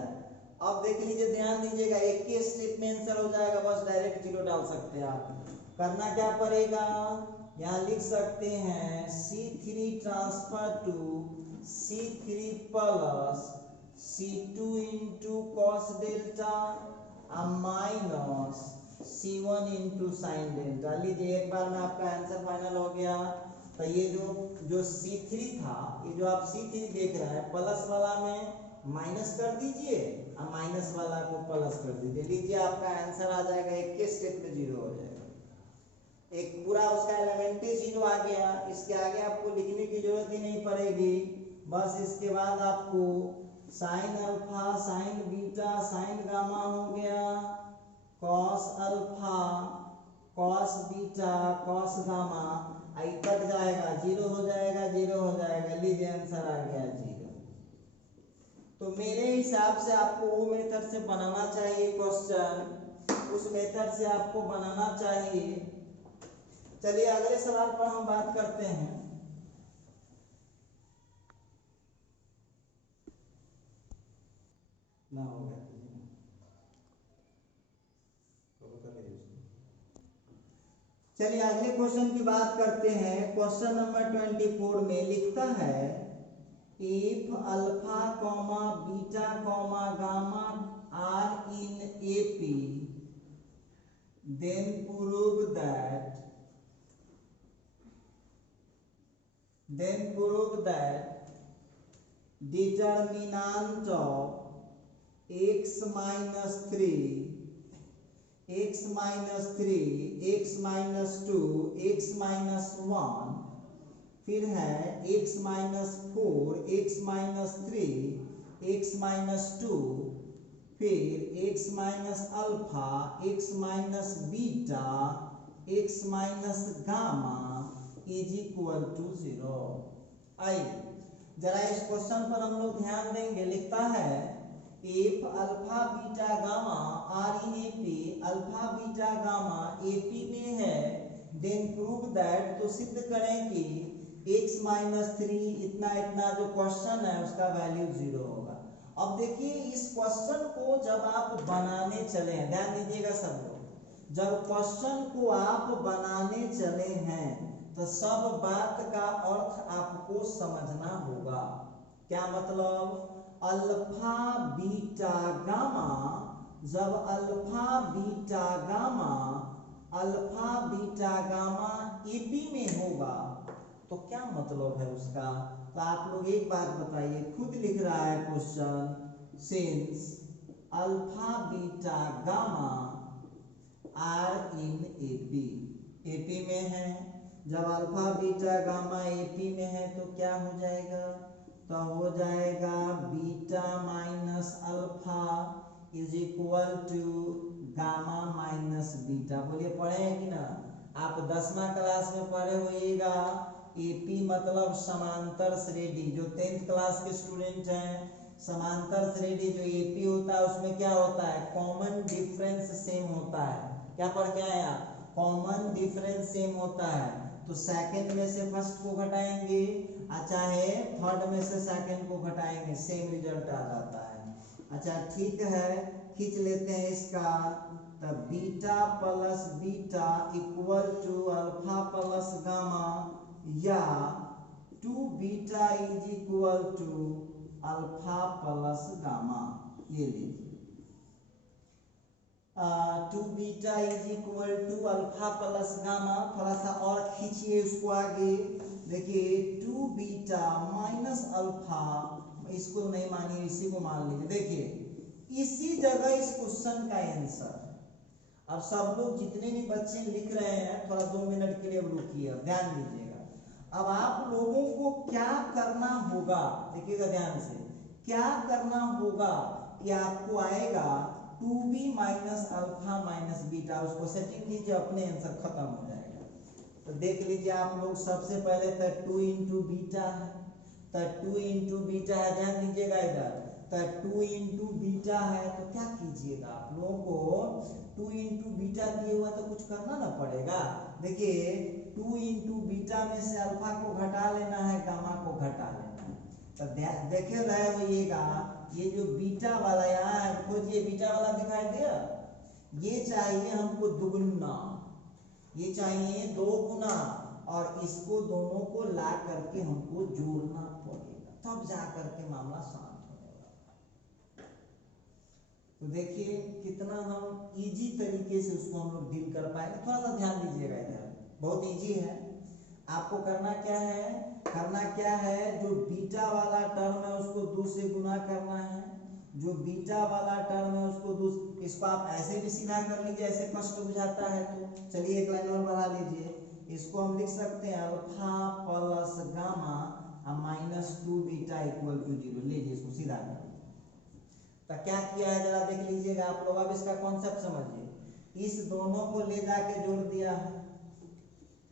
अब देख लीजिए, ध्यान दीजिएगा, एक ही स्टेप में आंसर हो जाएगा, बस डायरेक्ट 0 डाल सकते हैं आप। करना क्या पड़ेगा, यहाँ लिख सकते हैं C3 transfer to C3 plus C2 into cos delta minus C1 into sine delta. लीजिए एक बार में आपका आंसर फाइनल हो गया। तो ये जो C3 था, ये जो आप C3 देख रहे हैं, प्लस वाला में माइनस कर दीजिए और माइनस वाला को प्लस कर दीजिए। लीजिए आपका आंसर आ जाएगा, एक के स्टेप में 0 हो जाएगा। एक पूरा उसका एलिमेंट ही 0 आ गया। इसके आगे आपको लिखने की जरूरत ही नहीं पड़ेगी। बस इसके बाद आपको sign alpha, sine beta, sine gamma हो गया, cos alpha, cos beta, cos gamma, I cut जाएगा, 0 हो जाएगा, 0 हो जाएगा। लीजिए आंसर आ गया 0। तो मेरे हिसाब से आपको वो मेथड से बनाना चाहिए क्वेश्चन, उस मेथड से आपको बनाना चाहिए। चलिए अगले सवाल पर हम बात करते हैं। ना हो गया, चलिए अगले क्वेश्चन की बात करते हैं। क्वेश्चन नंबर 24 में लिखता है, if alpha comma beta comma gamma are in AP, then prove that determinant of x minus 3, x minus 3, x minus 2, x minus 1, फिर है x minus 4, x minus 3, x minus 2, फिर x minus alpha, x minus beta, x minus gamma is equal to 0। आइए जरा इस question पर हम लोग ध्यान देंगे। लिखता है, if alpha beta gamma are in AP, alpha beta gamma AP में है, देन प्रूव दैट, तो सिद्ध करें कि x माइनस 3 इतना इतना जो क्वेश्चन है उसका वैल्यू 0 होगा। अब देखिए इस क्वेश्चन को जब आप बनाने चले हैं, ध्यान दीजिएगा सब लोग, जब क्वेश्चन को आप बनाने चले हैं तो सब बात का अर्थ आपको समझना होगा। क्या मतलब, अल्फा बीटा गामा, जब अल्फा बीटा गामा AP में होगा तो क्या मतलब है उसका। तो आप लोग एक बात बताइए, खुद लिख रहा है question, since alpha beta gamma are in AP में है, जब अल्फा बीटा गामा AP में है तो क्या हो जाएगा, तो हो जाएगा beta minus alpha is equal to gamma minus beta. बोलिए पढ़े हैं कि ना, आप 10वां क्लास में पढ़े होइएगा। AP मतलब समांतर श्रेणी, जो 10th क्लास के स्टूडेंट हैं, समांतर श्रेणी जो AP होता है उसमें क्या होता है, कॉमन डिफरेंस सेम होता है। क्या पढ़ के आए आप, कॉमन डिफरेंस सेम होता है। तो सेकंड में से फर्स्ट को घटाएंगे, चाहे थर्ड में से सेकंड को घटाएंगे, सेम रिजल्ट आ जाता है। अच्छा ठीक है, खींच लेते हैं इसका तो beta plus beta equal to alpha plus gamma, या 2 beta is equal to alpha plus gamma. ये लीजिए 2 beta is equal to alpha plus gamma. थोड़ा सा और खींचिए उसको आगे, देखिए 2 बीटा माइनस अल्फा, इसको नहीं मानिए, इसी को मान लीजिए। देखिए इसी जगह इस क्वेश्चन का आंसर। अब सब लोग जितने भी बच्चे लिख रहे हैं थोड़ा 2 मिनट के लिए रुकिए, ध्यान दीजिएगा। अब आप लोगों को क्या करना होगा, देखिएगा ध्यान से, क्या करना होगा कि आपको आएगा 2b minus alpha minus beta, उसको सेटिंग कीजिए, अपने आंसर खत्म हो जाएगा। तो देख लीजिए आप लोग, सबसे पहले तो 2 इंटू बीटा है, तो 2 इंटू बीटा है, ध्यान दीजिएगा इधर, तो 2 इंटू बीटा है, तो क्या कीजिएगा आप लोगों को 2 इंटू बीटा दिए हुआ तो कुछ करना ना पड़ेगा। देखिए 2 इंटू बीटा में से अल्फा को घटा लेना है, गामा को घटा लेना है। तो देखे रहे होइएगा, ये जो बीटा वाला यहाँ है, खोजिए बीटा वाला दिखाई दिया, ये चाहिए हमको दुगुना, ये चाहिए 2 गुना, और इसको दोनों को ला करके हमको जोड़ना पड़ेगा, तब जा करके मामला शांत होगा। तो देखिए कितना हम इजी तरीके से उसको हम लोग डील कर पाएंगे। थोड़ा सा ध्यान दीजिएगा इधर, बहुत इजी है। आपको करना क्या है, जो बीटा वाला टर्म है उसको 2 से गुना करना है, जो बीटा वाला टर्म है उसको 2, इसको आप ऐसे भी सीधा कर लीजिए, ऐसे कष्ट बुझाता है तो चलिए एक लाइन और बढ़ा लीजिए, इसको हम लिख सकते हैं alpha plus gamma minus 2 beta equal to 0। लीजिए इसको सीधा कर, तो क्या किया है जरा देख लीजिएगा आप लोग। अब इसका कॉन्सेप्ट समझिए, इस दोनों को ले जाके जोड़ दिया है,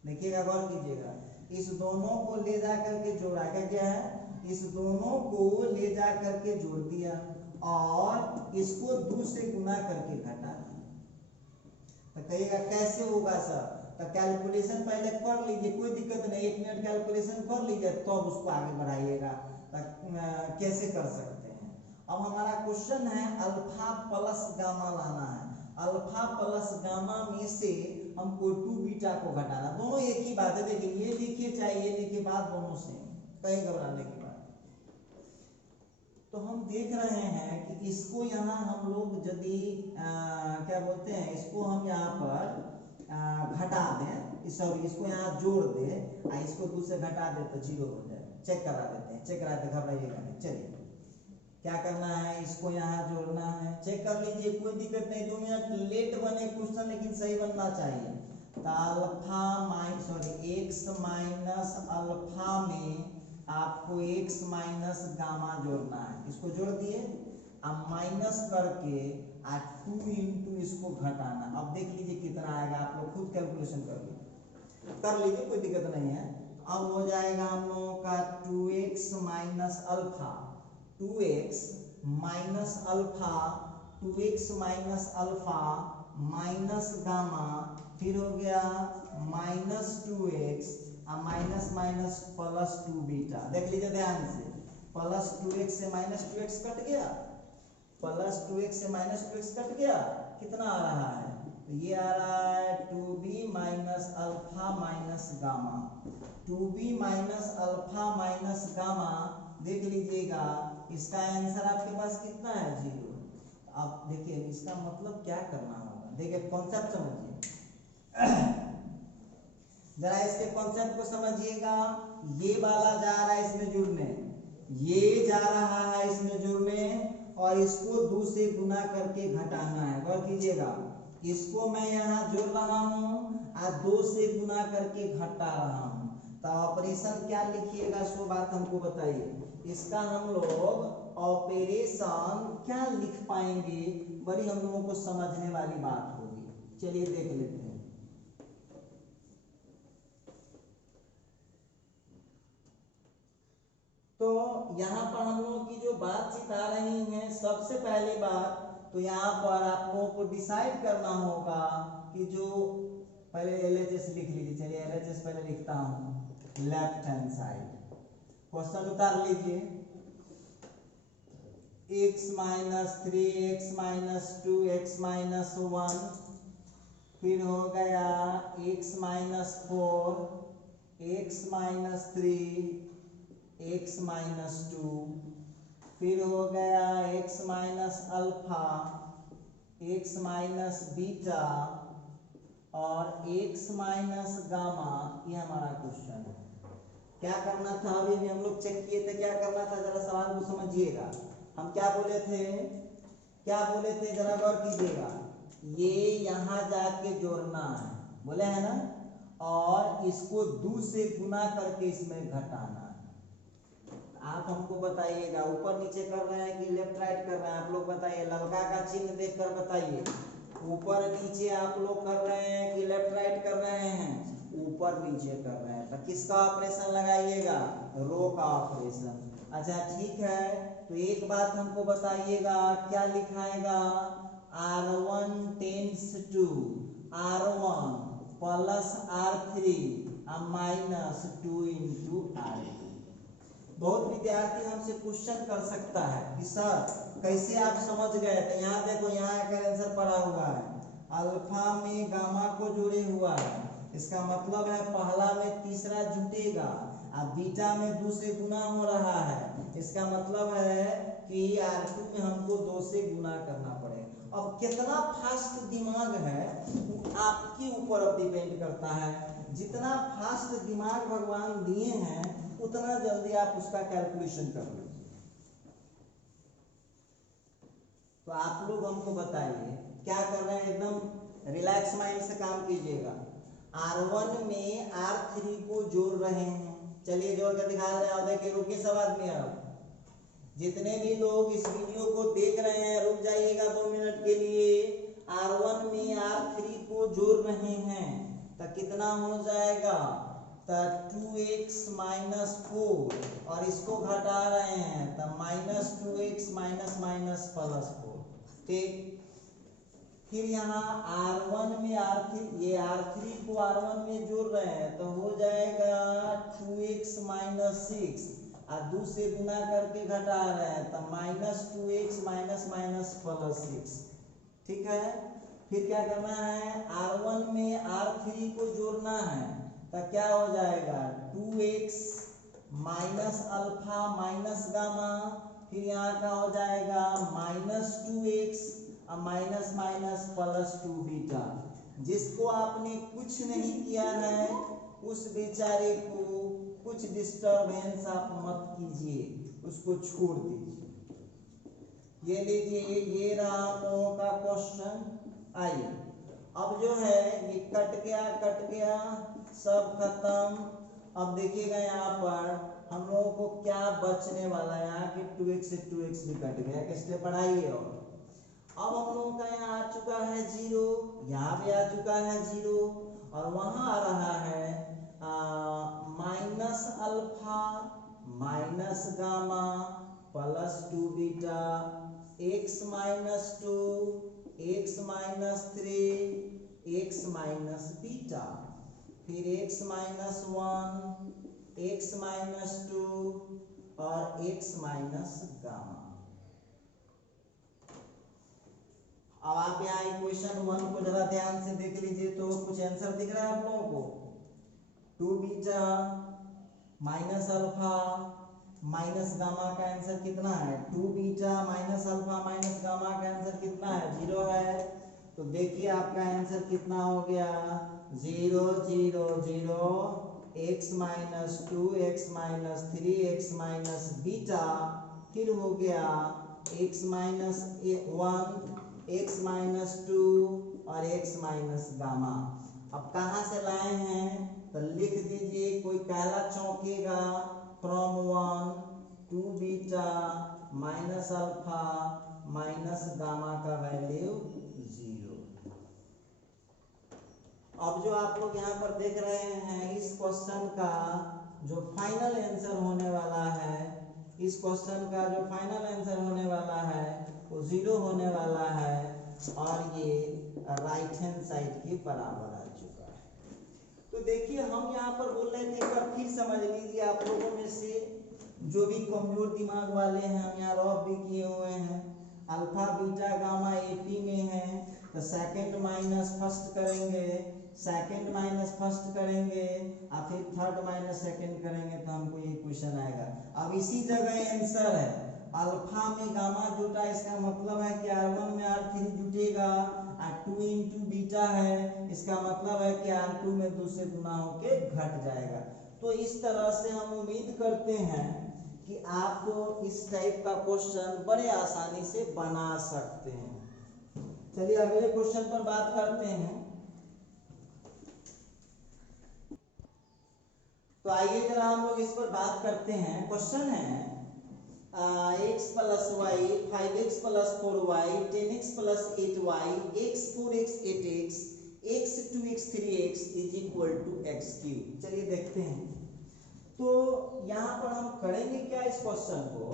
देखिएगा गौर कीजिएगा, इस दोनों को ले जा करके जोड़ा, क्या है, इस दोनों को ले जा करके जोड़ दिया और इसको 2 से गुना करके घटा दिया। तो कहिएगा कैसे होगा सर, तो कैलकुलेशन पहले कर लीजिए, कोई दिक्कत नहीं, 1 मिनट कैलकुलेशन कर लीजिए, तो अब उसको आगे बढ़ाइएगा। कैसे कर सकते हैं, अब हमारा क्वेश्चन है अल्फा प्लस गामा लाना है, अल्फा प्लस गामा में से हमको 2 बीटा को घटाना, दोनों एक ही बात है। देखिए ये लिखिए चाहे ये लिखिए, बात दोनों से, कहीं घबराने की बात। तो हम देख रहे हैं कि इसको यहाँ हम लोग यदि क्या बोलते हैं, इसको हम यहाँ पर घटा दें, सॉरी इसको यहाँ जोड़ दें, इसको 2 से घटा दें तो 0 हो जाए। चेक करा देते हैं, घबराइएगा नहीं। चलिए क्या करना है, इसको यहाँ जोड़ना है, चेक कर लीजिए, कोई दिक्कत नहीं, 2 मिनट लेट बने क्वेश्चन लेकिन सही बनना चाहिए। तो अल्फा एक्स माइनस अल्फा में आपको एक्स माइनस गामा जोड़ना है, इसको जोड़ दिए, अब माइनस करके 2 इंटू इसको घटाना। अब देख लीजिए कितना आएगा, आप लोग खुद कैलकुलेशन कर लीजिए, कोई दिक्कत नहीं है। अब हो जाएगा हम लोगों का 2x minus alpha, 2x minus alpha, 2x minus alpha minus gamma, फिर हो गया minus 2x, minus minus plus 2 beta. देख लीजिए ध्यान से, प्लस 2x से माइनस 2x कट गया, प्लस 2x से माइनस 2x कट गया, कितना आ रहा है, तो ये आ रहा है 2b minus alpha minus gamma, 2b minus alpha minus gamma. देख लीजिएगा इसका आंसर आपके पास कितना है, 0। अब देखिए इसका मतलब क्या करना होगा, देखिए कॉन्सेप्ट समझिए जरा, इसके कॉन्सेप्ट को समझिएगा। ये वाला जा रहा है इसमें जुड़ने, ये जा रहा है इसमें जुड़ने, और इसको 2 से गुना करके घटाना है। गौर कीजिएगा, इसको मैं यहाँ जोड़ रहा हूँ और 2 से गुना करके घटा रहा हूँ। तो ऑपरेशन क्या लिखिएगा, सो बात हमको बताइए, इसका हम लोग ऑपरेशन क्या लिख पाएंगे, बड़ी हम लोगों को समझने वाली बात होगी। चलिए देख लेते हैं। तो यहाँ पर हम लोगों की जो बातचीत आ रही है, सबसे पहली बात तो यहाँ पर आप लोगों को डिसाइड करना होगा कि जो पहले LHS लिख लीजिए। चलिए LHS पहले लिखता हूँ, लेफ्ट हैंड साइड। क्वेश्चन उतार लीजिए, x minus 3 x minus 2 x minus 1, फिर हो गया x minus 4 x minus 3 x minus 2, फिर हो गया x minus alpha x minus beta और x माइनस गामा। ये हमारा क्वेश्चन है। क्या करना था अभी भी हम लोग चेक किए थे, क्या करना था जरा सवाल को समझिएगा। हम क्या बोले थे जरा गौर कीजिएगा। ये यहाँ जाके जोड़ना है, बोले है ना, और इसको 2 से गुना करके इसमें घटाना है। आप हमको बताइएगा, ऊपर नीचे कर रहे हैं कि लेफ्ट राइट कर रहे हैं, आप लोग बताइए। ललका का चिन्ह देखकर बताइए, ऊपर नीचे आप लोग कर रहे हैं कि लेफ्ट राइट कर रहे हैं? ऊपर नीचे कर रहे हैं। तो किसका ऑपरेशन लगाइएगा? रो का ऑपरेशन। अच्छा ठीक है, तो एक बात हमको बताइएगा, क्या लिखाएगा? R1 tends to R1 plus R3 minus 2 into R2। बहुत विद्यार्थी हमसे क्वेश्चन कर सकता है कि सर कैसे आप समझ गए? तो यहाँ देखो, यहाँ का आंसर पड़ा हुआ है, अल्फा में गामा को जोड़े हुआ है, इसका मतलब है पहला में तीसरा जुटेगा, अब बीटा में 2 से गुना हो रहा है, इसका मतलब है कि R2 में हमको 2 से गुना करना पड़ेगा। अब कितना फास्ट दिमाग है आपके ऊपर अब डिपेंड करता है। जितना फास्ट दिमाग भगवान दिए हैं उतना जल्दी आप उसका कैलकुलेशन कर लीजिए। तो आप लोग हमको बताइए क्या कर रहे हैं, एकदम रिलैक्स माइंड से काम कीजिएगा। R1 में R3 को जोड़ रहे हैं, चलिए जोड़ कर दिखा रहे हैं। देखिए रुकिए सब आदमी, आप जितने भी लोग इस वीडियो को देख रहे हैं रुक जाइएगा 2 मिनट के लिए। R1 में R3 को जोड़ रहे हैं तो कितना हो जाएगा? तो 2x माइनस 4 और इसको घटा रहे हैं तो minus 2x minus minus plus 4। ठीक, फिर यहाँ R1 में R3, ये R3 को R1 में जोड़ रहे हैं तो हो जाएगा 2x माइनस 6 और 2 से गुना करके घटा रहे हैं तो minus 2x minus minus plus 6। ठीक है, फिर क्या करना है? R1 में R3 को जोड़ना है तो क्या हो जाएगा? 2x minus alpha minus gamma, फिर यहाँ का हो जाएगा minus 2x minus minus plus 2 beta. जिसको आपने कुछ नहीं किया है उस बेचारे को कुछ डिस्टरबेंस आप मत कीजिए, उसको छोड़ दीजिए। ये लीजिए, ये रहा आप लोगों का क्वेश्चन। आइए अब जो है ये कट गया सब खत्म। अब देखिएगा यहाँ पर हम लोगों को क्या बचने वाला है, यहाँ के 2x से 2x भी कट गया, किसने पढ़ाइए। और अब हम लोगों का यहाँ आ चुका है 0, यहाँ भी आ चुका है 0 और वहां आ रहा है minus alpha minus gamma plus 2 beta, x minus 2 x minus 3 x minus beta, फिर x माइनस 1 x माइनस 2 और x माइनस गामा। अब आप यहाँ इक्वेशन 1 को जरा ध्यान से देख लीजिए तो कुछ आंसर दिख रहा है आप लोगों को। 2 beta minus alpha minus gamma का आंसर कितना है? 2 beta minus alpha minus gamma का आंसर कितना है? 0 है। तो देखिए आपका आंसर कितना हो गया? 0 0 0 x minus 2 x minus 3 x minus beta, फिर हो गया x माइनस 1 x माइनस 2 और x माइनस गामा। अब कहाँ से लाए हैं तो लिख दीजिए, कोई पहला चौंकेगा। From 1 2 beta minus alpha minus gamma का वैल्यू 0। अब जो आप लोग यहाँ पर देख रहे हैं इस क्वेश्चन का जो फाइनल आंसर होने वाला है, इस क्वेश्चन का जो फाइनल आंसर होने वाला है वो 0 होने वाला है और ये राइट हैंड साइड के बराबर आ चुका है। तो देखिए हम यहाँ पर बोल रहे थे, एक बार फिर समझ लीजिए आप लोगों में से जो भी कमजोर दिमाग वाले हैं हम यहाँ रफ भी किए हुए हैं। अल्फा बीटा गामा एपी में है तो सेकंड माइनस फर्स्ट करेंगे, सेकंड माइनस फर्स्ट करेंगे और फिर थर्ड माइनस सेकंड करेंगे तो हमको ये क्वेश्चन आएगा। अब इसी जगह आंसर है, अल्फा में गामा जुटा, इसका मतलब है कि R1 में R3 जुटेगा और 2 इंटू बीटा है, इसका मतलब है कि R2 में 2 से गुना होके घट जाएगा। तो इस तरह से हम उम्मीद करते हैं कि आप इस टाइप का क्वेश्चन बड़े आसानी से बना सकते हैं। चलिए अगले क्वेश्चन पर बात करते हैं। तो आइए जरा हम लोग इस पर बात करते हैं। क्वेश्चन है x plus y 5x plus 4y 10x plus 8y x 4x 8x x 2x 3x is equal to x cube. चलिए देखते हैं। तो यहाँ पर हम करेंगे क्या इस क्वेश्चन को,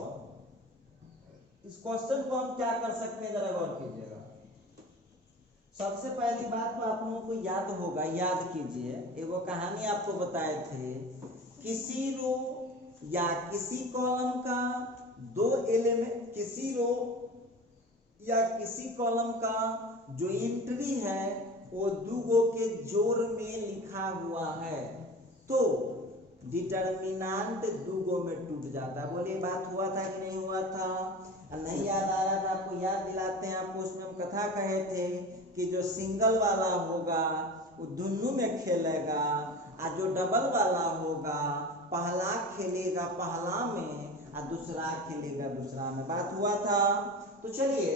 हम क्या कर सकते हैं जरा गौर कीजिएगा। सबसे पहली बात तो आप लोगों को याद होगा, याद कीजिए, एगो कहानी आपको बताए थे, किसी रो या किसी कॉलम का दो एलिमेंट, किसी रो या किसी कॉलम का जो एंट्री है वो दूगो के जोड़ में लिखा हुआ है तो डिटर्मिनेंट दूगो में टूट जाता है। बोलिए बात हुआ था कि नहीं हुआ था? नहीं याद आ रहा था आपको, याद दिलाते हैं आपको। उसमें हम कथा कहे थे कि जो सिंगल वाला होगा वो दोनों में खेलेगा और जो डबल वाला होगा पहला खेलेगा पहला में और दूसरा खेलेगा दूसरा में। बात हुआ था। तो चलिए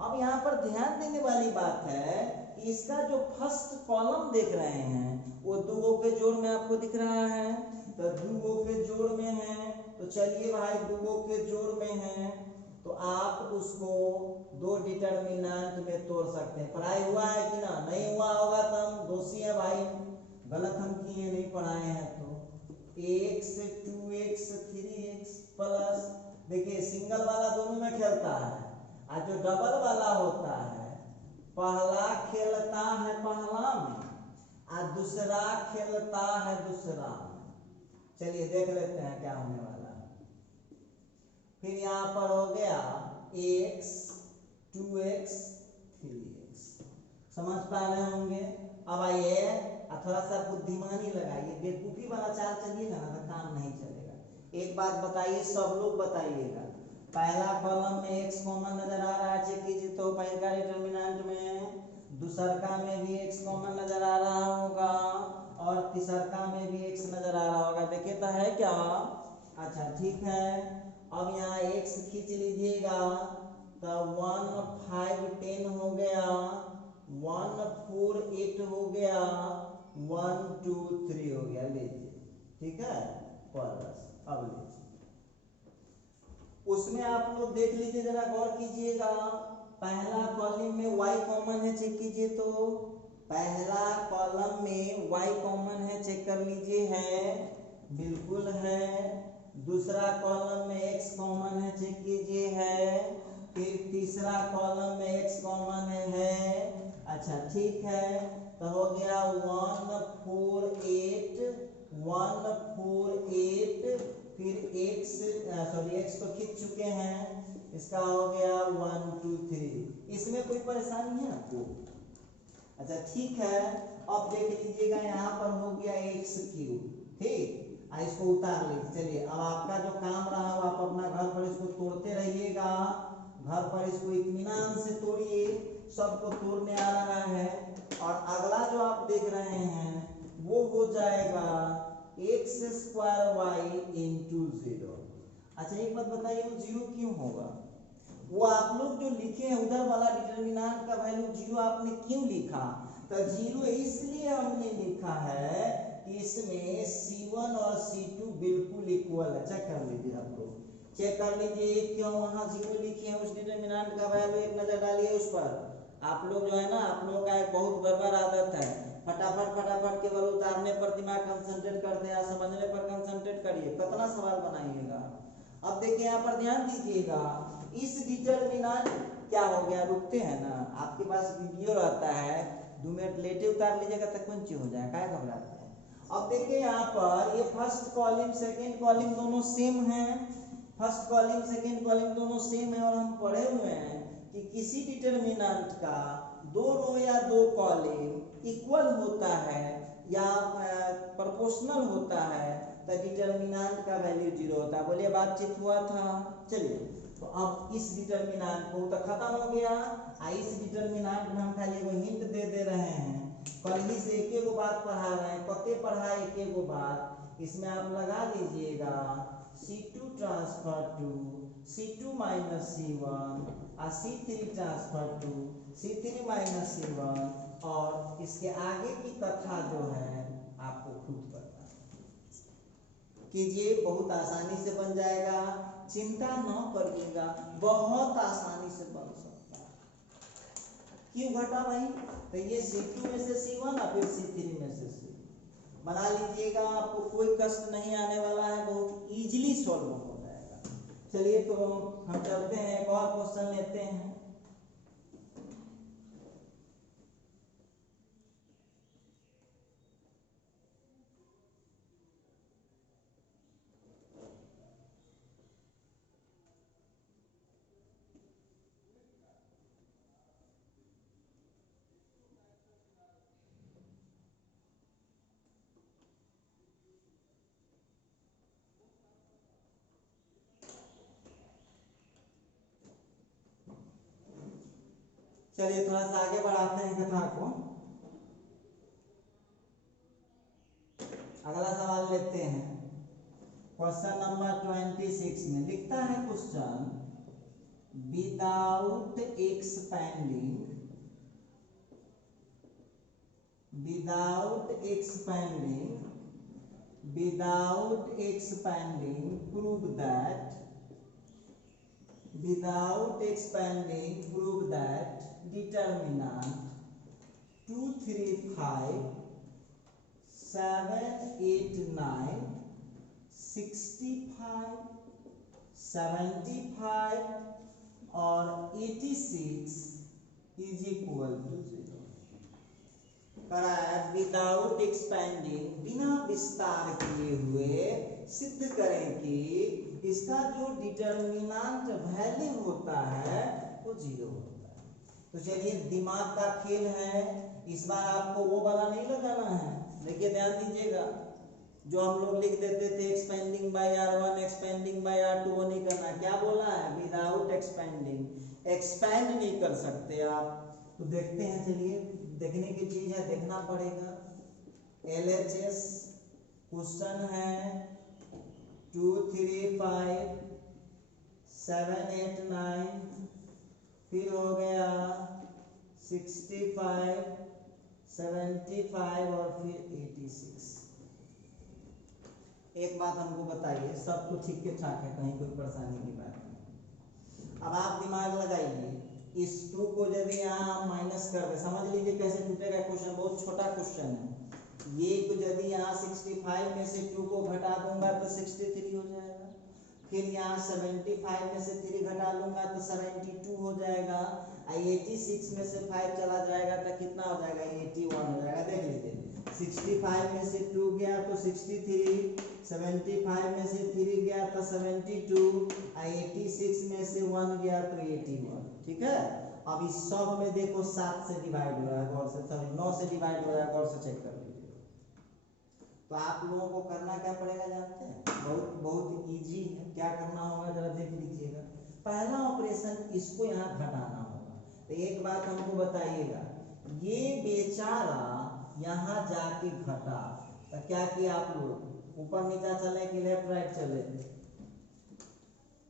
अब यहाँ पर ध्यान देने वाली बात है कि इसका जो फर्स्ट कॉलम देख रहे हैं वो दूगो के जोड़ में आपको दिख रहा है, तो दूगो के जोड़ में है। तो चलिए भाई दूगो के जोड़ में है तो आप उसको दो डिटर्मिनेंट में तोड़ सकते हैं। पढ़ाई हुआ है कि ना? नहीं हुआ होगा तो हम दोषी है भाई, गलत हम किए, नहीं पढ़ाए हैं। तो x 2x 3x प्लस, देखिए सिंगल वाला दोनों में खेलता है और जो डबल वाला होता है पहला खेलता है पहला में और दूसरा खेलता है दूसरा में। चलिए देख लेते हैं क्या होने वाला है। फिर यहाँ पर हो गया x 2x 3x, समझ पा रहे होंगे। अब आइए थोड़ा सा बुद्धिमानी लगाइए, बेवकूफी वाला चाल चलिएगा ना तो काम नहीं चलेगा। एक बात बताइए, सब लोग बताइएगा, पहला कॉलम में x कॉमन नजर आ रहा है, चेक कीजिए तो पहला डिटर्मिनेंट में, दूसरका में भी x कॉमन नजर आ रहा होगा और तीसरका में भी x नजर आ रहा होगा। देखिए तो है क्या? अच्छा ठीक है। अब यहाँ x खींच लीजिएगा तो 1 5 10 हो गया, 1 4 8 हो गया, 1 2 3 हो गया। लीजिए ठीक है प्लस। अब लीजिए उसमें आप लोग देख लीजिए, जरा गौर कीजिएगा, पहला कॉलम में y कॉमन है, चेक कीजिए तो पहला कॉलम में y कॉमन है, चेक कर लीजिए, है बिल्कुल है। दूसरा कॉलम में x कॉमन है, चेक कीजिए, है। फिर तीसरा कॉलम में x कॉमन है। अच्छा ठीक है, तो हो गया 1 4 8 1 4 8, फिर x को खींच चुके हैं, इसका हो गया 1 2 3। इसमें कोई परेशानी है आपको? अच्छा ठीक है। अब देख लीजिएगा यहाँ पर हो गया x क्यूब, ठीक। इसको उतार लीजिए। चलिए अब आपका जो काम रहा वो आप अपना घर पर इसको तोड़ते रहिएगा, घर पर इसको इत्मीनान से तोड़िए, सबको तोड़ने आ रहा है। और अगला जो आप देख रहे हैं वो हो जाएगा x स्क्वायर y इंटू 0। अच्छा एक बात बताइए, वो 0 क्यों होगा? वो आप लोग जो लिखे हैं उधर वाला डिटर्मिनेंट का वैल्यू 0 आपने क्यों लिखा? तो 0 इसलिए हमने लिखा है कि इसमें C1 और C2 बिल्कुल इक्वल है। चेक कर लीजिए, आप लोग चेक कर लीजिए क्यों वहां 0 लिखे हैं। उस डिटर्मिनेंट का वैल्यू एक नजर डालिए उस पर। आप लोग जो है ना, आप लोगों का एक बहुत गड़बड़ आदत है, फटाफट केवल उतारने पर दिमाग कंसंट्रेट करते हैं, समझने पर कंसंट्रेट करिए। कितना सवाल बनाइएगा। अब देखिए यहाँ पर ध्यान दीजिएगा, इस डिटर्मिनेंट क्या हो गया, रुकते हैं ना, आपके पास वीडियो रहता है, 2 मिनट लेटे उतार लीजिएगा तक कुछ हो जाए, क्या घबराते हैं। अब देखिए यहाँ पर ये फर्स्ट कॉलम सेकंड कॉलम दोनों सेम हैं, फर्स्ट कॉलम सेकेंड कॉलम दोनों सेम है और हम पढ़े हुए हैं कि किसी डिटर्मिनेंट का दो रो या दो कॉलम इक्वल होता है या प्रोपोर्शनल होता है तो डिटर्मिनेंट का वैल्यू 0 होता है। बोलिए बातचीत हुआ था। चलिए तो अब इस डिटर्मिनेंट को तो खत्म हो गया। इस डिटर्मिनेंट में हम खाली वो हिंट दे रहे हैं। कल ही से एक एक बात पढ़ा रहे हैं, कते पढ़ा एक एक बात, इसमें आप लगा दीजिएगा C2 transfer to C2 minus C1 और C3 transfer to C3 minus C1 और इसके आगे की कथा जो है आपको खुद करना कीजिए, बहुत आसानी से बन जाएगा, चिंता न करिएगा, बहुत आसानी से बन सकता है। क्यों घटा भाई? तो ये C2 में से C1 और फिर C3 में से C बना लीजिएगा, आपको कोई कष्ट नहीं आने वाला है, बहुत इजीली सॉल्व हो जाएगा। चलिए तो हम चलते हैं, एक और क्वेश्चन लेते हैं। चलिए थोड़ा सा आगे बढ़ाते हैं कथा को। अगला सवाल लेते हैं। क्वेश्चन नंबर 26 में लिखता है question, without expanding prove that determinant 2, 3, 5, 7, 8, 9, 65, 75 और 86 is equal to 0। Without expanding, बिना विस्तार किए हुए सिद्ध करें कि इसका जो डिटर्मिनेंट वैल्यू होता है वो 0 होता है। तो चलिए दिमाग का खेल है, इस बार आपको वो वाला नहीं लगाना है। देखिए ध्यान दीजिएगा, जो हम लोग लिख देते थे expanding bye R1 expanding bye R2, वो नहीं करना। क्या बोला है? विदाउट एक्सपेंडिंग, एक्सपेंड नहीं कर सकते आप। तो देखते हैं, चलिए देखने की चीज है, देखना पड़ेगा। LHS क्वेश्चन है 2, 3, 5, 7, 8, 9, फिर हो गया 65, 75 और फिर 86। एक बात हमको बताइए, सब तो ठीक ठाक है, कहीं कोई परेशानी की बात नहीं। अब आप दिमाग लगाइए, इस 2 को यदि यहाँ माइनस कर दे, समझ लीजिए कैसे टूटेगा क्वेश्चन, बहुत छोटा क्वेश्चन है। ये को यदि यहाँ 65 में से 2 को घटा दूंगा तो 63 हो जाएगा। फिर यहाँ 75 में से 3 घटा लूंगा तो 72 हो जाएगा। 86 में से 5 चला जाएगा तो कितना हो जाएगा? 81 हो जाएगा। देख लीजिए, 65 में से 2 गया तो 63, 75 में से 3 गया तो 72, 86 में से 1 गया तो 81। ठीक है, अब इस सब में देखो 7 से डिवाइड हो रहा है, गौर से, सॉरी 9 से डिवाइड हो रहा है, गौर से चेक कर लीजिए। तो आप लोगों को करना क्या पड़ेगा जानते हैं? बहुत इजी है। क्या करना होगा जरा देख लीजिएगा। पहला ऑपरेशन, इसको यहाँ घटाना होगा। तो एक बात हमको बताइएगा, ये बेचारा यहाँ जाके घटा, तो क्या किया आप लोग? ऊपर नीचा चले कि लेफ्ट राइट चले?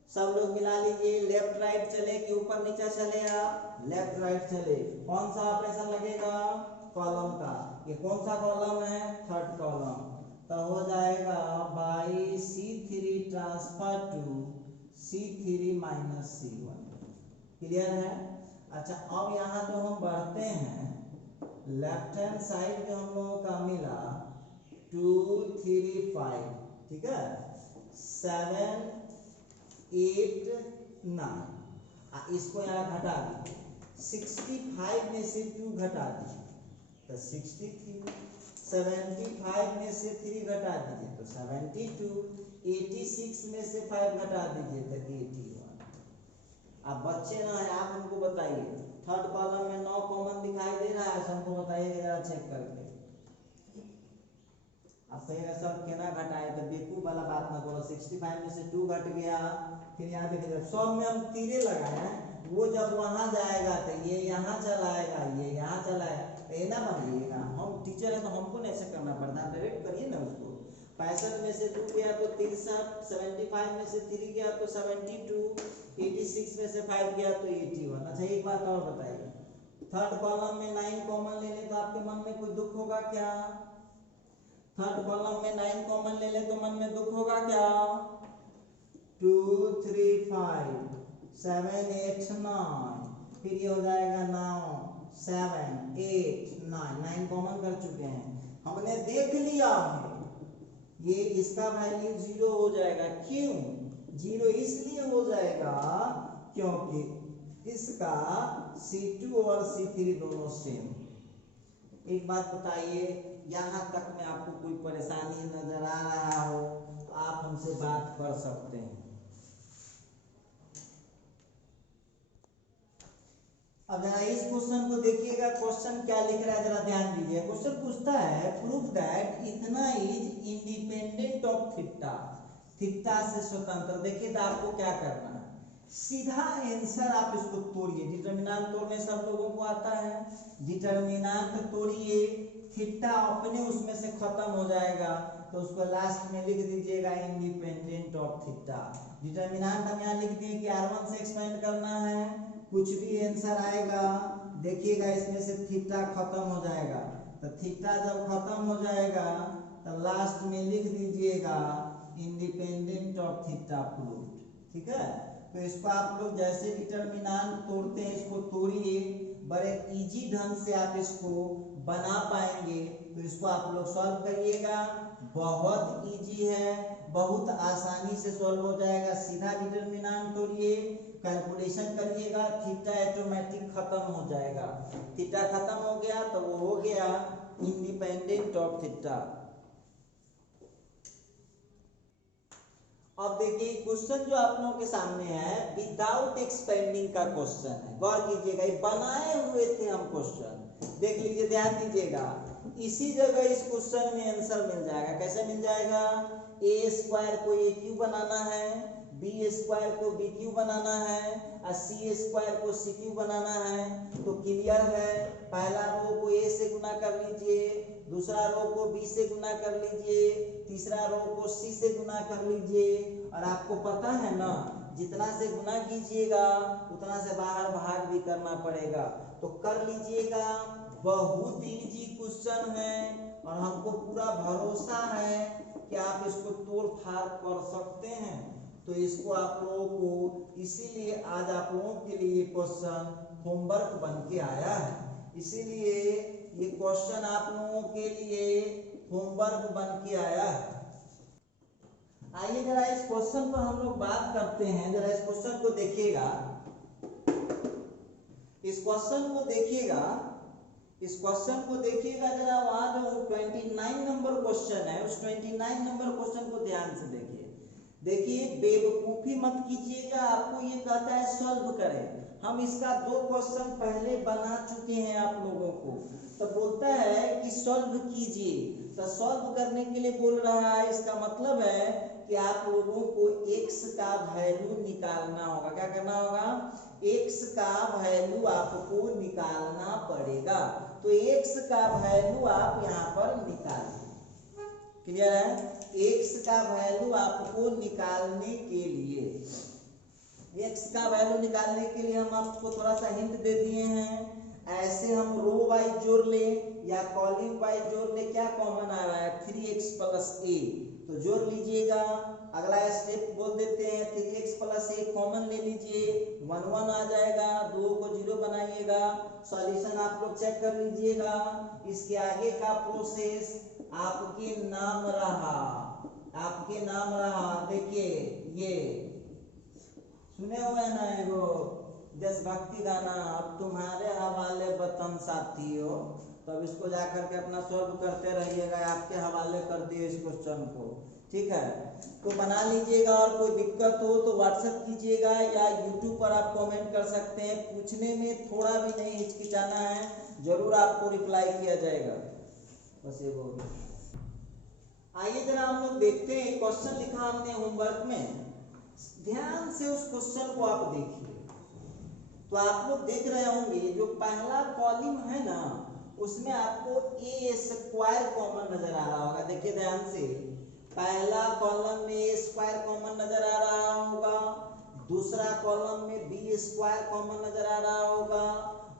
सब लोग मिला लीजिए, लेफ्ट राइट चले कि ऊपर नीचा चले? आप लेफ्ट राइट चले। कौन सा ऑपरेशन लगेगा? कॉलम का। ये कौन सा कॉलम है? Third column. तो हो जाएगा by C3 transfer to C3 minus C1। Clear है? अच्छा, अब यहाँ जो हम बढ़ते हैं, लेफ्ट हैंड साइड जो हम लोगों का मिला 2, 3, 5, ठीक है, 7, 8, 9, इसको यहाँ घटा दीजिए। 65 में से 2 घटा दीजिए तो 63, 75 में से 3 घटा दीजिए तो 72, 86 में से 5 घटा दीजिए तो 81। अब बच्चे ना है, आप हमको बताइए, थर्ड कॉलम में 9 कॉमन दिखाई दे रहा है, हमको बताइए जरा चेक करके। अब कहेगा सर केना घटाए, तो बेवकूफ वाला बात ना करो। 65 में से 2 घट गया, फिर यहाँ देखिए सब में हम तीरे लगाए हैं, वो जब वहां जाएगा तो ये यहाँ चलाएगा, ये यहाँ चलाएगा, तो ये ना बनिएगा। हम टीचर है तो हमको नहीं ऐसे करना पड़ता, डायरेक्ट करिए ना उसको। 65 में से 2 गया तो 63, 75 में से 3 गया तो 72, 86 में से 5 गया तो 81। अच्छा एक बात और बताइए, थर्ड कॉलम में 9 कॉमन ले ले तो आपके मन में कोई दुख होगा क्या? थर्ड कॉलम में 9 कॉमन ले ले तो मन में दुख होगा क्या? 2 3 5 7 8 9, फिर ये हो जाएगा 9 7 8 9 कॉमन कर चुके हैं, हमने देख लिया है। ये इसका वैल्यू 0 हो जाएगा। क्यों 0 इसलिए हो जाएगा क्योंकि इसका C2 और C3 दोनों सेम। एक बात बताइए, यहाँ तक में आपको कोई परेशानी नजर आ रहा हो तो आप हमसे बात कर सकते हैं। अब जरा इस क्वेश्चन को देखिएगा, क्वेश्चन क्या लिख रहा है जरा ध्यान दीजिए। क्वेश्चन पूछता है प्रूव दैट इतना is independent of theta, theta से स्वतंत्र। देखिए तो आपको क्या करना है, सीधा आंसर आप इसको तोड़िए। डिटरमिनेंट तोड़ने सब लोगों को आता है, डिटरमिनेंट तोड़िए, थीटा अपने उसमें से खत्म हो जाएगा तो उसको लास्ट में लिख दीजिएगा इंडिपेंडेंट ऑफ थीटा। डिटरमिनेंट हम यहाँ लिख दिए कि R1 से एक्सपेंड करना है, कुछ भी आंसर आएगा देखिएगा इसमें से थीटा खत्म हो जाएगा, तो थीटा जब खत्म हो जाएगा तो लास्ट में लिख दीजिएगा इंडिपेंडेंट ऑफ थीटा प्रूव्ड। ठीक है, तो इसको आप लोग जैसे डिटरमिनेंट तोड़ते हैं इसको तोड़िए, बड़े इजी ढंग से आप इसको बना पाएंगे। तो इसको आप लोग सॉल्व करिएगा, बहुत इजी है, बहुत आसानी से सॉल्व हो जाएगा। सीधा डिटरमिनेंट तोड़िए, कैलकुलेशन करिएगा, थीटा ऑटोमेटिक खत्म हो जाएगा। थीटा खत्म हो गया तो वो हो गया इंडिपेंडेंट ऑफ थीटा। अब देखिए क्वेश्चन जो आप लोगों के सामने है विदाउट एक्सपेंडिंग का क्वेश्चन है, गौर कीजिएगा, ये बनाए हुए थे हम क्वेश्चन, देख लीजिए ध्यान दीजिएगा। इसी जगह इस क्वेश्चन में आंसर मिल जाएगा। कैसे मिल जाएगा? ए स्क्वायर को ए क्यू बनाना है, बी स्क्वायर को बी क्यू बनाना है और सी स्क्वायर को सी क्यू बनाना है। तो क्लियर है, पहला रो को ए से गुना कर लीजिए, दूसरा रो को बी से गुना कर लीजिए, तीसरा रो को सी से गुना कर लीजिए। और आपको पता है ना, जितना से गुना कीजिएगा उतना से बाहर भाग भी करना पड़ेगा, तो कर लीजिएगा। बहुत इजी क्वेश्चन है और हमको पूरा भरोसा है कि आप इसको तोड़ फाड़ कर सकते हैं। तो इसको आप लोगों को, इसीलिए आज आप लोगों के लिए क्वेश्चन होमवर्क बन के आया है, इसीलिए ये क्वेश्चन आप लोगों के लिए होमवर्क बन के आया है। आइए जरा इस क्वेश्चन पर हम लोग बात करते हैं। जरा इस क्वेश्चन को देखिएगा, इस क्वेश्चन को देखिएगा, इस क्वेश्चन को देखिएगा जरा। वहां जो 29 नंबर क्वेश्चन है, उस 29 नंबर क्वेश्चन को ध्यान से देखिए। देखिए बेवकूफी मत कीजिएगा, आपको ये कहता है सॉल्व करें। हम इसका 2 क्वेश्चन पहले बना चुके हैं आप लोगों को, तो बोलता है कि सॉल्व कीजिए। तो सॉल्व करने के लिए बोल रहा है, इसका मतलब है कि आप लोगों को x का वैल्यू निकालना होगा। क्या करना होगा? x का वैल्यू आपको निकालना पड़ेगा। तो x का वैल्यू आप यहाँ पर निकालिए। क्लियर है? x का वैल्यू आपको निकालने के लिए, x का वैल्यू निकालने के लिए हम आपको थोड़ा सा हिंट दे दिए हैं। ऐसे हम रो वाइज जोड़ ले या कॉलम वाइज जोड़ ले, क्या कॉमन आ रहा है? 3x प्लस a, तो जोड़ लीजिएगा। अगला स्टेप बोल देते हैं, 3x प्लस a कॉमन ले लीजिए, 1 1 आ जाएगा, 2 को 0 बनाइएगा। सॉल्यूशन आप लोग चेक कर लीजिएगा। इसके आगे का प्रोसेस आपके नाम रहा, आपके नाम रहा। देखिए ये सुने हुए ना एगो देशभक्ति गाना, अब तुम्हारे हवाले वतन साथियों, तब इसको जा करके अपना सॉल्व करते रहिएगा, आपके हवाले कर दिए इस क्वेश्चन को, ठीक है। तो बना लीजिएगा, और कोई दिक्कत हो तो व्हाट्सएप कीजिएगा या यूट्यूब पर आप कमेंट कर सकते हैं। पूछने में थोड़ा भी नहीं हिचकिचाना है, जरूर आपको रिप्लाई किया जाएगा। बस ये बोल। आइए जरा हम लोग देखते हैं, क्वेश्चन लिखा हमने होमवर्क में, ध्यान से उस क्वेश्चन को आप देखिए। तो आप लोग देख रहे होंगे जो पहला कॉलम है ना, उसमें आपको ए स्क्वायर कॉमन नजर आ रहा होगा। देखिए ध्यान से, पहला कॉलम में ए स्क्वायर कॉमन नजर आ रहा होगा, दूसरा कॉलम में बी स्क्वायर कॉमन नजर आ रहा होगा,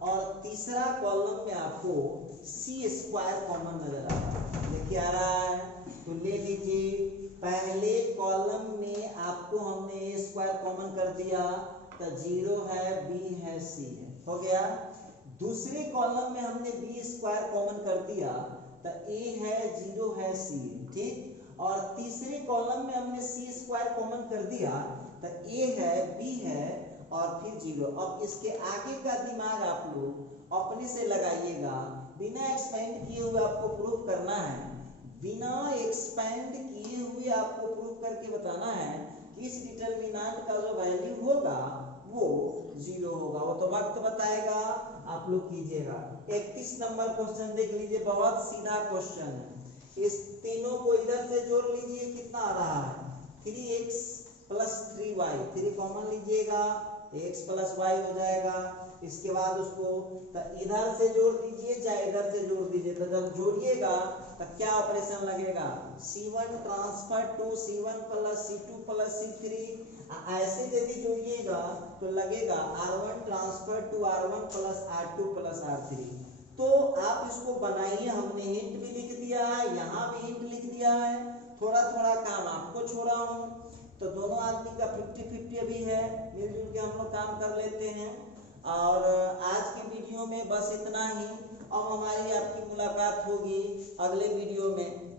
और तीसरा कॉलम में आपको सी स्क्वायर कॉमन नजर आ रहा है। देखिए आ रहा है, तो ले लीजिए। पहले कॉलम में आपको हमने ए स्क्वायर कॉमन कर दिया, तो 0 है, बी है, सी है, हो गया। दूसरे कॉलम में हमने बी स्क्वायर कॉमन कर दिया, तो ए है, 0 है, सी है, ठीक। और तीसरे कॉलम में हमने सी स्क्वायर कॉमन कर दिया, तो ए है, बी है, और फिर 0। अब इसके आगे का दिमाग आप लोग अपने से लगाइएगा, बिना एक्सपेंड किए हुए आपको प्रूफ करना है। बिना एक्सपेंड किए हुए आपको प्रूफ करके बताना है कि इस डिटरमिनेंट का जो वैल्यू होगा वो 0 होगा। वो तो वक्त बताएगा, आप लोग कीजिएगा। 31 नंबर क्वेश्चन देख लीजिए, बहुत सीधा क्वेश्चन है। इस तीनों को इधर से जोड़ लीजिए, कितना आ रहा है, 3x + 3y, 3 कॉमन लीजिएगा, x + y हो जाएगा। इसके बाद उसको इधर से जोड़ दीजिए, चाहे इधर से जोड़ दीजिए। तो जब जोड़िएगा तो क्या ऑपरेशन लगेगा, c1 transfer to c1 + c2 + c3। ऐसे यदि जोड़िएगा तो लगेगा r1 transfer to r1 + r2 + r3। तो आप इसको बनाइए, हमने हिंट भी लिख दिया है, यहाँ भी हिंट लिख दिया है, थोड़ा थोड़ा काम आपको छोड़ा हूँ। तो दोनों आदमी का 50-50 अभी है, मिलजुल के हम लोग काम कर लेते हैं। और आज के वीडियो में बस इतना ही। अब हमारी आपकी मुलाकात होगी अगले वीडियो में।